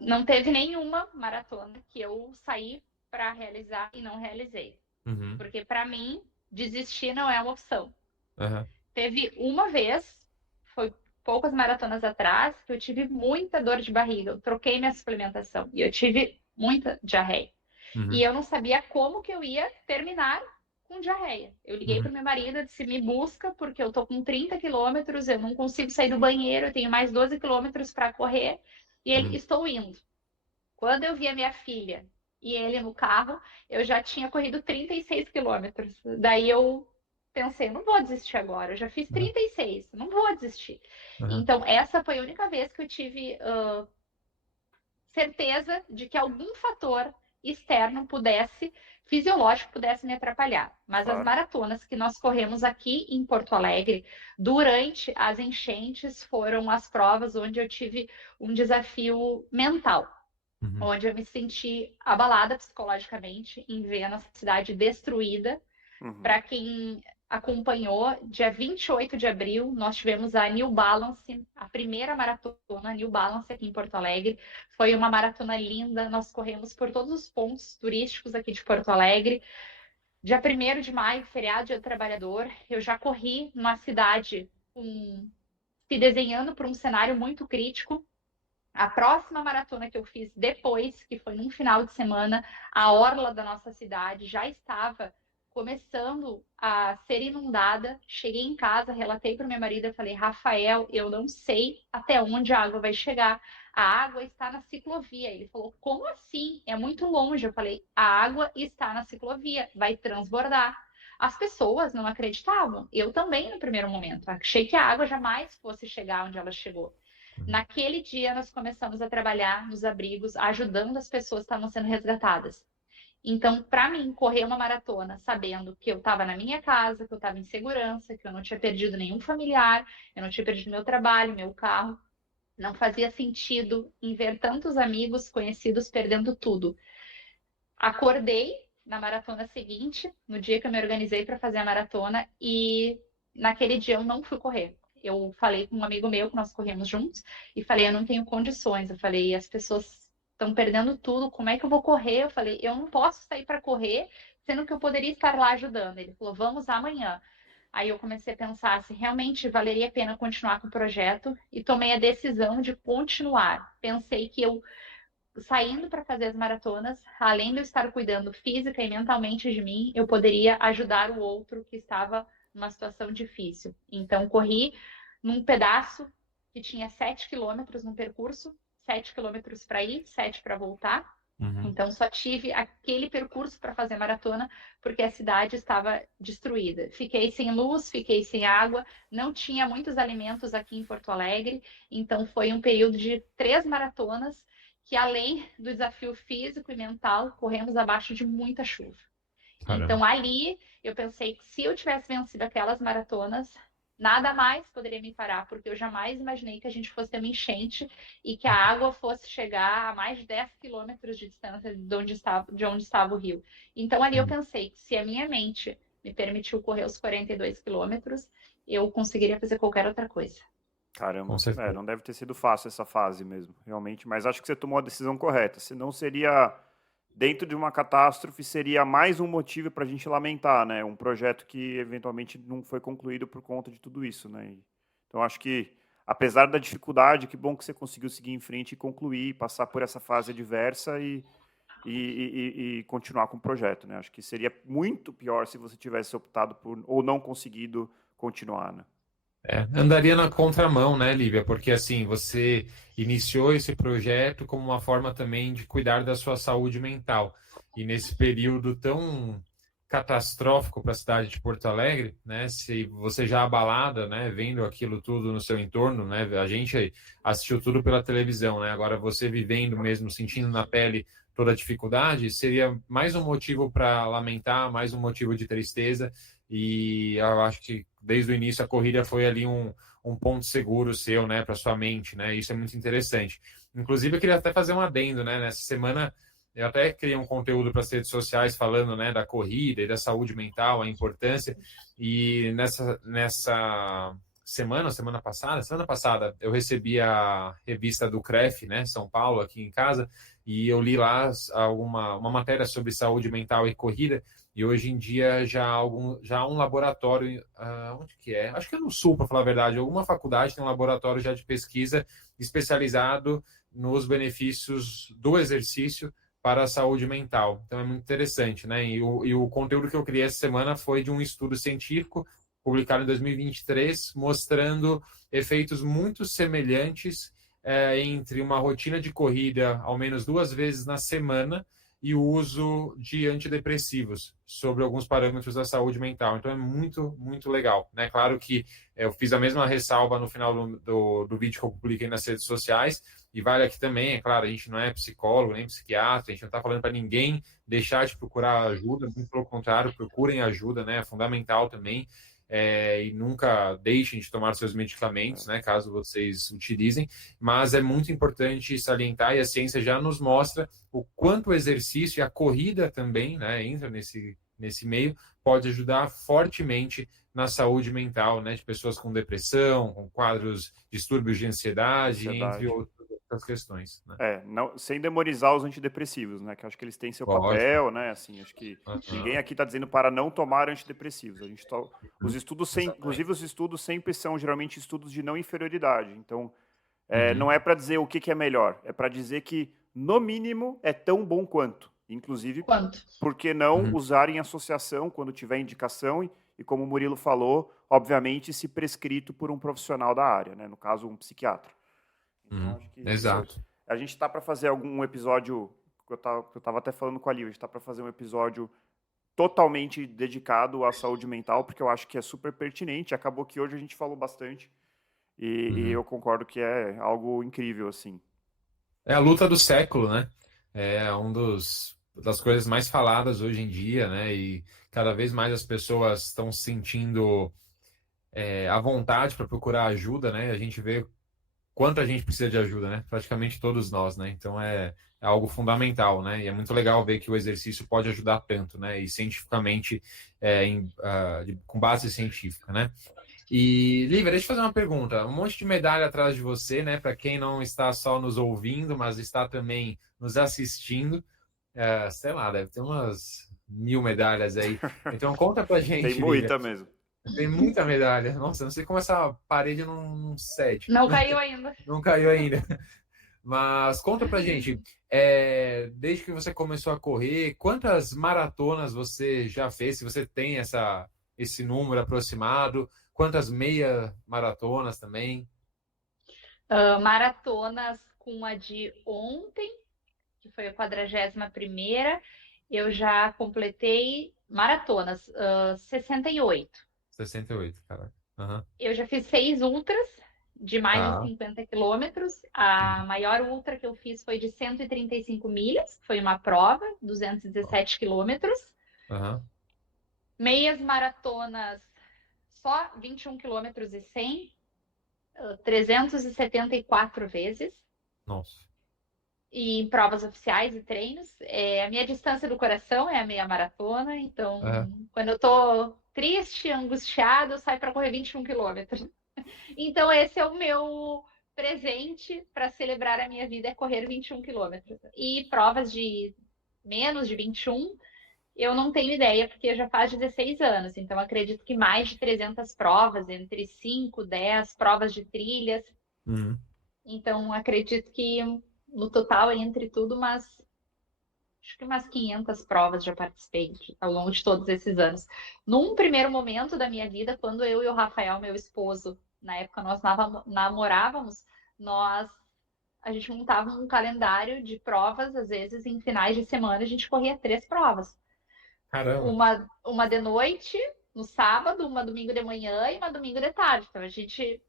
Não teve nenhuma maratona que eu saí para realizar e não realizei. Uhum. Porque, para mim, desistir não é uma opção. Aham. Teve uma vez, foi poucas maratonas atrás, que eu tive muita dor de barriga. Eu troquei minha suplementação e eu tive muita diarreia. E Uhum. eu não sabia como que eu ia terminar com diarreia. Eu liguei Uhum. para meu marido e disse: me busca, porque eu tô com 30 quilômetros, eu não consigo sair do banheiro, eu tenho mais 12 quilômetros para correr. E ele: Uhum. estou indo. Quando eu vi a minha filha e ele no carro, eu já tinha corrido 36 quilômetros. Daí eu pensei: não vou desistir agora, eu já fiz Uhum. 36, não vou desistir. Uhum. Então, essa foi a única vez que eu tive certeza de que algum fator externo fisiológico, pudesse me atrapalhar. Mas as claro. maratonas que nós corremos aqui em Porto Alegre, durante as enchentes, foram as provas onde eu tive um desafio mental, Uhum. onde eu me senti abalada psicologicamente em ver a nossa cidade destruída. Uhum. Para quem acompanhou, dia 28 de abril, nós tivemos a New Balance, a primeira maratona New Balance aqui em Porto Alegre. Foi uma maratona linda, nós corremos por todos os pontos turísticos aqui de Porto Alegre. Dia 1º de maio, feriado Dia do Trabalhador, eu já corri numa cidade se desenhando por um cenário muito crítico. A próxima maratona que eu fiz depois, que foi num final de semana, a orla da nossa cidade já estava começando a ser inundada. Cheguei em casa, relatei para o meu marido, eu falei: Rafael, eu não sei até onde a água vai chegar. A água está na ciclovia. Ele falou: como assim? É muito longe. Eu falei: a água está na ciclovia, vai transbordar. As pessoas não acreditavam. Eu também, no primeiro momento. Achei que a água jamais fosse chegar onde ela chegou. Naquele dia, nós começamos a trabalhar nos abrigos, ajudando as pessoas que estavam sendo resgatadas. Então, para mim, correr uma maratona sabendo que eu estava na minha casa, que eu estava em segurança, que eu não tinha perdido nenhum familiar, eu não tinha perdido meu trabalho, meu carro, não fazia sentido em ver tantos amigos conhecidos perdendo tudo. acordei na maratona seguinte, no dia que eu me organizei para fazer a maratona, e naquele dia eu não fui correr. Eu falei com um amigo meu, que nós corremos juntos, e falei, eu não tenho condições. Eu falei, as pessoas estão perdendo tudo, como é que eu vou correr? Eu falei, eu não posso sair para correr, sendo que eu poderia estar lá ajudando. Ele falou, vamos amanhã. Aí eu comecei a pensar se realmente valeria a pena continuar com o projeto e tomei a decisão de continuar. Pensei que eu, saindo para fazer as maratonas, além de eu estar cuidando física e mentalmente de mim, eu poderia ajudar o outro que estava numa situação difícil. Então, corri num pedaço que tinha 7 quilômetros no percurso, 7 quilômetros para ir, 7 para voltar. Então, só tive aquele percurso para fazer maratona, porque a cidade estava destruída. Fiquei sem luz, fiquei sem água, não tinha muitos alimentos aqui em Porto Alegre. Então, foi um período de 3 maratonas, que além do desafio físico e mental, corremos abaixo de muita chuva. Caramba. Então, ali, eu pensei que se eu tivesse vencido aquelas maratonas, nada mais poderia me parar, porque eu jamais imaginei que a gente fosse ter uma enchente e que a água fosse chegar a mais de 10 quilômetros de distância de onde estava o rio. Então, ali eu pensei que se a minha mente me permitiu correr os 42 quilômetros, eu conseguiria fazer qualquer outra coisa. Caramba, Com certeza. não deve ter sido fácil essa fase mesmo, realmente, mas acho que você tomou a decisão correta, senão seria, dentro de uma catástrofe, seria mais um motivo para a gente lamentar, né? Um projeto que eventualmente não foi concluído por conta de tudo isso, né? Então acho que, apesar da dificuldade, que bom que você conseguiu seguir em frente e concluir, passar por essa fase adversa e continuar com o projeto, né? Acho que seria muito pior se você tivesse optado por ou não conseguido continuar, né? Andaria na contramão, né, Lívia? Porque assim, você iniciou esse projeto como uma forma também de cuidar da sua saúde mental. E nesse período tão catastrófico para a cidade de Porto Alegre, né, se você já abalada, né, vendo aquilo tudo no seu entorno, né, a gente assistiu tudo pela televisão, né, agora você vivendo mesmo, sentindo na pele toda a dificuldade, seria mais um motivo para lamentar, mais um motivo de tristeza. E eu acho que desde o início a corrida foi ali um ponto seguro seu, né, para sua mente, né? Isso é muito interessante. Inclusive, eu queria até fazer um adendo, né? Nessa semana eu até criei um conteúdo para as redes sociais falando, né, da corrida e da saúde mental, a importância. E nessa semana passada, eu recebi a revista do CREF, né, São Paulo, aqui em casa, e eu li lá uma matéria sobre saúde mental e corrida. E hoje em dia já há um laboratório, onde que é? Acho que é no Sul, para falar a verdade. Alguma faculdade tem um laboratório já de pesquisa especializado nos benefícios do exercício para a saúde mental. Então é muito interessante, né? E o conteúdo que eu criei essa semana foi de um estudo científico publicado em 2023, mostrando efeitos muito semelhantes entre uma rotina de corrida ao menos 2 vezes na semana e o uso de antidepressivos sobre alguns parâmetros da saúde mental. Então é muito, muito legal, né? Claro que eu fiz a mesma ressalva no final do vídeo que eu publiquei nas redes sociais, e vale aqui também, é claro, a gente não é psicólogo, nem psiquiatra, a gente não está falando para ninguém deixar de procurar ajuda, muito pelo contrário, procurem ajuda, né? É fundamental também. E nunca deixem de tomar seus medicamentos, né, caso vocês utilizem, mas é muito importante salientar, e a ciência já nos mostra o quanto o exercício e a corrida também, né, entra nesse meio, pode ajudar fortemente na saúde mental, né, de pessoas com depressão, com quadros, distúrbios de ansiedade. Entre outras questões, né? Não, sem demonizar os antidepressivos, né? Que eu acho que eles têm seu Lógico. papel, né? Assim, acho que ninguém aqui está dizendo para não tomar antidepressivos. Os estudos, inclusive os estudos sempre são geralmente estudos de não inferioridade. Então, não é para dizer o que é melhor, é para dizer que no mínimo é tão bom quanto. Inclusive, por que não usar em associação quando tiver indicação e como o Murilo falou, obviamente, se prescrito por um profissional da área, né? No caso, um psiquiatra. Então, acho que Exato. a gente está para fazer algum episódio, eu estava até falando com a Lívia, a gente está para fazer um episódio totalmente dedicado à saúde mental, porque eu acho que é super pertinente. Acabou que hoje a gente falou bastante e eu concordo que é algo incrível, assim. É a luta do século, né? É das coisas mais faladas hoje em dia, né? E cada vez mais as pessoas estão sentindo a vontade para procurar ajuda, né? A gente vê quanto a gente precisa de ajuda, né? Praticamente todos nós, né? Então é algo fundamental, né? E é muito legal ver que o exercício pode ajudar tanto, né? E cientificamente, com base científica, né? E, Lívia, deixa eu fazer uma pergunta. Um monte de medalha atrás de você, né? Para quem não está só nos ouvindo, mas está também nos assistindo. Sei lá, deve ter umas 1000 medalhas aí. Então conta pra gente, Tem Lívia. muita mesmo. Tem muita medalha. Nossa, não sei como essa parede não cede. Não caiu ainda. Não caiu ainda. Mas conta pra gente, desde que você começou a correr, quantas maratonas você já fez? Se você tem esse número aproximado, quantas meia maratonas também? Maratonas com a de ontem, que foi a 41ª, eu já completei maratonas, 68. 68, caraca. Uhum. Eu já fiz 6 ultras de mais de Tá. 50 quilômetros. A maior ultra que eu fiz foi de 135 milhas, foi uma prova, 217 quilômetros. Uhum. Meias maratonas, só 21 quilômetros e 100, 374 vezes. Nossa. E em provas oficiais e treinos. A minha distância do coração é a meia maratona, então quando eu tô triste, angustiada, eu saio para correr 21 quilômetros. Então esse é o meu presente para celebrar a minha vida, é correr 21 quilômetros. E provas de menos de 21, eu não tenho ideia, porque já faz 16 anos, então acredito que mais de 300 provas, entre 5, 10 provas de trilhas. Uhum. Então acredito que no total, entre tudo, acho que umas 500 provas já participei ao longo de todos esses anos. Num primeiro momento da minha vida, quando eu e o Rafael, meu esposo, na época nós namorávamos, a gente montava um calendário de provas, às vezes em finais de semana a gente corria 3 provas. Caramba. Uma de noite, no sábado, uma domingo de manhã e uma domingo de tarde. Então a gente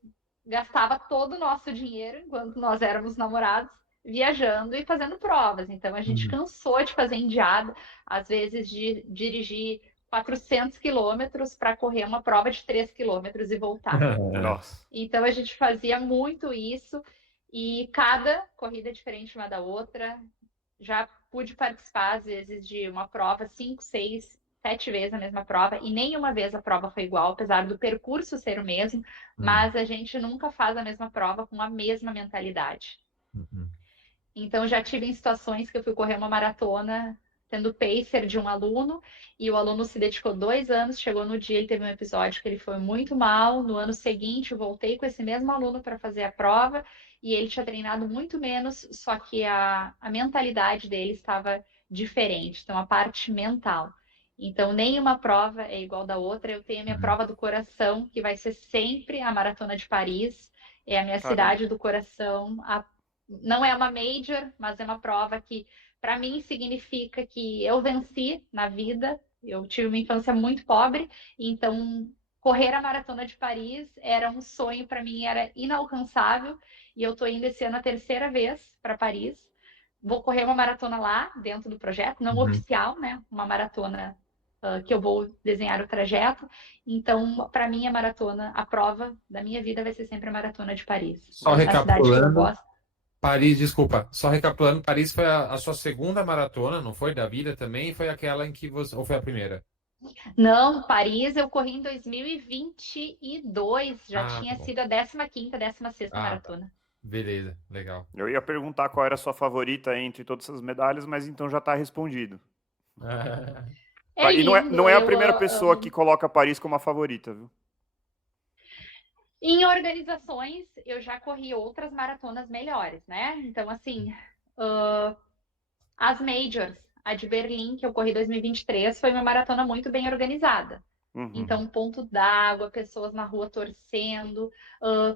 gastava todo o nosso dinheiro, enquanto nós éramos namorados, viajando e fazendo provas. Então a gente Uhum. cansou de fazer indiada, às vezes de dirigir 400 quilômetros para correr uma prova de 3 quilômetros e voltar. Nossa. Então a gente fazia muito isso e cada corrida é diferente uma da outra. Já pude participar, às vezes, de uma prova 5, 6, 7 vezes a mesma prova, e nenhuma vez a prova foi igual, apesar do percurso ser o mesmo, mas a gente nunca faz a mesma prova com a mesma mentalidade. Uhum. Então, já tive em situações que eu fui correr uma maratona tendo pacer de um aluno, e o aluno se dedicou 2 anos, chegou no dia, ele teve um episódio que ele foi muito mal, no ano seguinte eu voltei com esse mesmo aluno para fazer a prova, e ele tinha treinado muito menos, só que a mentalidade dele estava diferente, então a parte mental. Então, nenhuma prova é igual da outra. Eu tenho a minha Uhum. prova do coração, que vai ser sempre a Maratona de Paris, é a minha Caramba. cidade do coração. Não é uma major, mas é uma prova que, para mim, significa que eu venci na vida. Eu tive uma infância muito pobre, então correr a Maratona de Paris era um sonho para mim, era inalcançável. E eu estou indo esse ano a 3ª vez para Paris. Vou correr uma maratona lá, dentro do projeto, não Uhum. oficial, né? Uma maratona que eu vou desenhar o trajeto. Então, para mim, a maratona, a prova da minha vida vai ser sempre a Maratona de Paris. Só Na cidade que eu recapitulando, gosto. Paris, desculpa, só recapitulando, Paris foi a sua segunda maratona, não foi? Da vida também? Foi aquela em que você. Ou foi a primeira? Não, Paris eu corri em 2022, já Tá tinha bom. sido a 15ª, 16ª Tá. maratona. Beleza, legal. Eu ia perguntar qual era a sua favorita entre todas essas medalhas, mas então já está respondido. É E lindo, não é a eu primeira pessoa amo. que coloca Paris como a favorita, viu? Em organizações, eu já corri outras maratonas melhores, né? Então, assim, as majors, a de Berlim, que eu corri em 2023, foi uma maratona muito bem organizada. Uhum. Então, ponto d'água, pessoas na rua torcendo,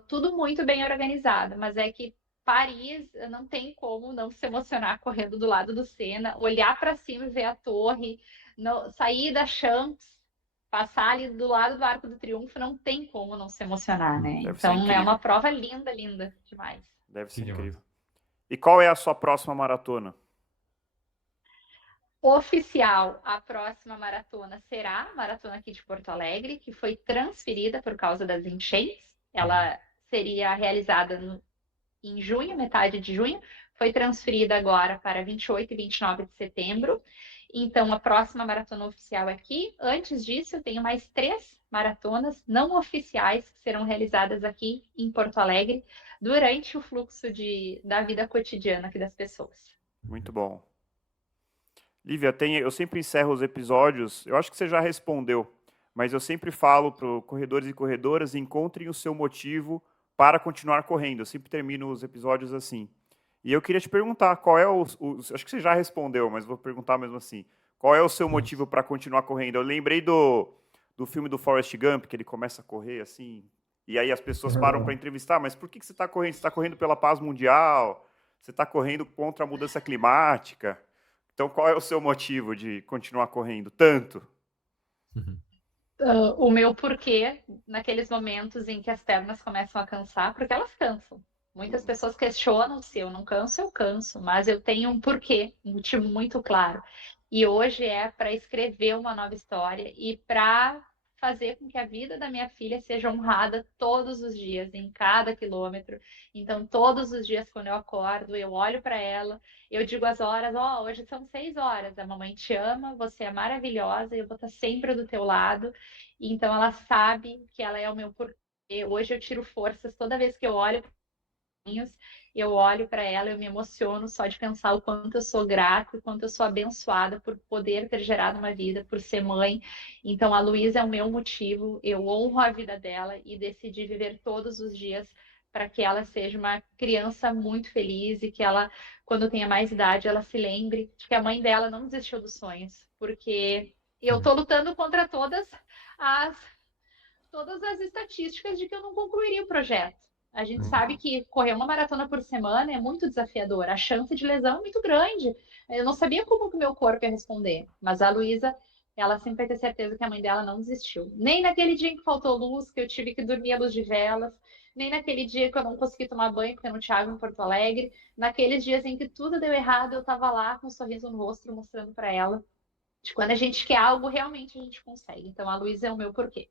tudo muito bem organizado. Mas é que Paris não tem como não se emocionar correndo do lado do Senna, olhar para cima e ver a torre, sair da Champs, passar ali do lado do Arco do Triunfo, não tem como não se emocionar, né? Deve ser Então, é uma incrível. prova linda, linda demais. Deve Que ser demais. incrível. E qual é a sua próxima maratona? Oficial, a próxima maratona será a maratona aqui de Porto Alegre, que foi transferida por causa das enchentes. Ela seria realizada em junho, metade de junho, foi transferida agora para 28 e 29 de setembro. Então, a próxima maratona oficial é aqui. Antes disso, eu tenho mais 3 maratonas não oficiais que serão realizadas aqui em Porto Alegre durante o fluxo da vida cotidiana aqui das pessoas. Muito bom. Lívia, eu sempre encerro os episódios, eu acho que você já respondeu, mas eu sempre falo para os corredores e corredoras, encontrem o seu motivo para continuar correndo. Eu sempre termino os episódios assim. E eu queria te perguntar, qual é acho que você já respondeu, mas vou perguntar mesmo assim. Qual é o seu motivo para continuar correndo? Eu lembrei do filme do Forrest Gump, que ele começa a correr assim, e aí as pessoas param para entrevistar, mas por que você está correndo? Você está correndo pela paz mundial? Você está correndo contra a mudança climática? Então, qual é o seu motivo de continuar correndo tanto? O meu porquê, naqueles momentos em que as pernas começam a cansar, porque elas cansam. Muitas pessoas questionam se eu não canso, eu canso, mas eu tenho um porquê, um motivo muito claro. E hoje é para escrever uma nova história e para fazer com que a vida da minha filha seja honrada todos os dias, em cada quilômetro. Então, todos os dias, quando eu acordo, eu olho para ela, eu digo as horas, hoje são 6 horas, a mamãe te ama, você é maravilhosa, eu vou estar sempre do teu lado. Então, ela sabe que ela é o meu porquê. Hoje eu tiro forças toda vez que eu olho eu olho para ela, eu me emociono só de pensar o quanto eu sou grata, o quanto eu sou abençoada por poder ter gerado uma vida, por ser mãe. Então, a Luísa é o meu motivo, eu honro a vida dela e decidi viver todos os dias para que ela seja uma criança muito feliz e que ela, quando tenha mais idade, ela se lembre de que a mãe dela não desistiu dos sonhos, porque eu estou lutando contra as todas as estatísticas de que eu não concluiria o projeto. A gente sabe que correr uma maratona por semana é muito desafiador, a chance de lesão é muito grande. Eu não sabia como que o meu corpo ia responder, mas a Luísa, ela sempre vai ter certeza que a mãe dela não desistiu. Nem naquele dia em que faltou luz, que eu tive que dormir à luz de velas, nem naquele dia que eu não consegui tomar banho porque não tinha água em Porto Alegre, naqueles dias em que tudo deu errado, eu estava lá com um sorriso no rosto mostrando para ela de quando a gente quer algo, realmente a gente consegue. Então a Luísa é o meu porquê.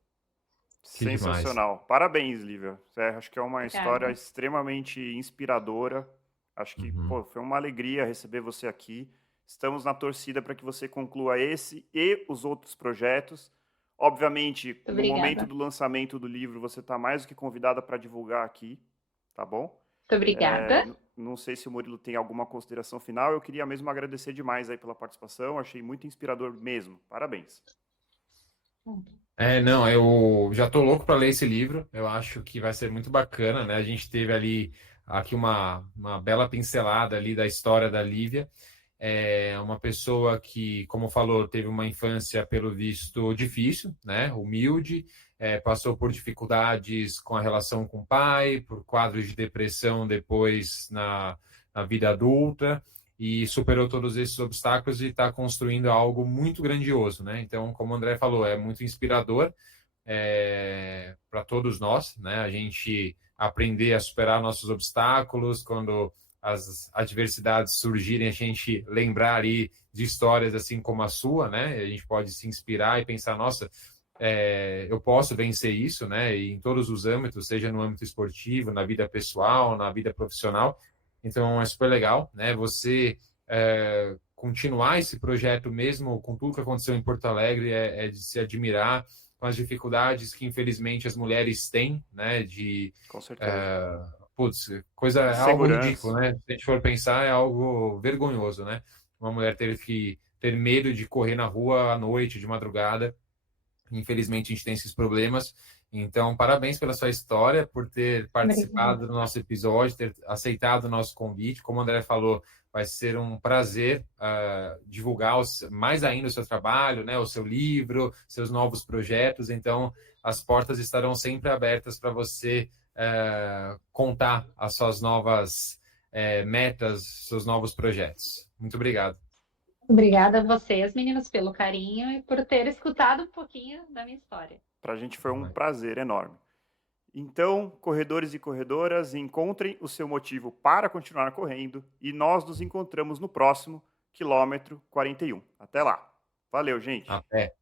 Que demais. Sensacional. Parabéns, Lívia. Acho que é uma história Obrigada. extremamente inspiradora. Acho que, pô, foi uma alegria receber você aqui. Estamos na torcida para que você conclua esse e os outros projetos. Obviamente, Muito no momento obrigada. do lançamento do livro, você está mais do que convidada para divulgar aqui, tá bom? Muito obrigada. Não sei se o Murilo tem alguma consideração final. Eu queria mesmo agradecer demais aí pela participação. Achei muito inspirador mesmo. Parabéns. Não, eu já tô louco para ler esse livro. Eu acho que vai ser muito bacana, né? A gente teve aqui uma bela pincelada ali da história da Lívia. É uma pessoa que, como falou, teve uma infância, pelo visto, difícil, né? Humilde, passou por dificuldades com a relação com o pai, por quadros de depressão depois na vida adulta, e superou todos esses obstáculos e está construindo algo muito grandioso, né? Então, como o André falou, é muito inspirador para todos nós, né? A gente aprender a superar nossos obstáculos quando as adversidades surgirem, a gente lembrar ali de histórias assim como a sua, né? A gente pode se inspirar e pensar, nossa, eu posso vencer isso, né? E em todos os âmbitos, seja no âmbito esportivo, na vida pessoal, na vida profissional. Então é super legal, né? Você continuar esse projeto mesmo com tudo que aconteceu em Porto Alegre é de se admirar, com as dificuldades que infelizmente as mulheres têm, né? Com certeza. Putz, é algo ridículo, Segurança. né? Se a gente for pensar, é algo vergonhoso, né? Uma mulher ter que ter medo de correr na rua à noite, de madrugada. Infelizmente, a gente tem esses problemas. Então, parabéns pela sua história, por ter participado Obrigada. do nosso episódio, ter aceitado o nosso convite. Como o André falou, vai ser um prazer divulgar mais ainda o seu trabalho, né? O seu livro, seus novos projetos. Então, as portas estarão sempre abertas para você contar as suas novas metas, seus novos projetos. Muito obrigado. Obrigada a vocês, meninos, pelo carinho e por ter escutado um pouquinho da minha história. Para a gente foi um prazer enorme. Então, corredores e corredoras, encontrem o seu motivo para continuar correndo e nós nos encontramos no próximo quilômetro 41. Até lá. Valeu, gente. Até.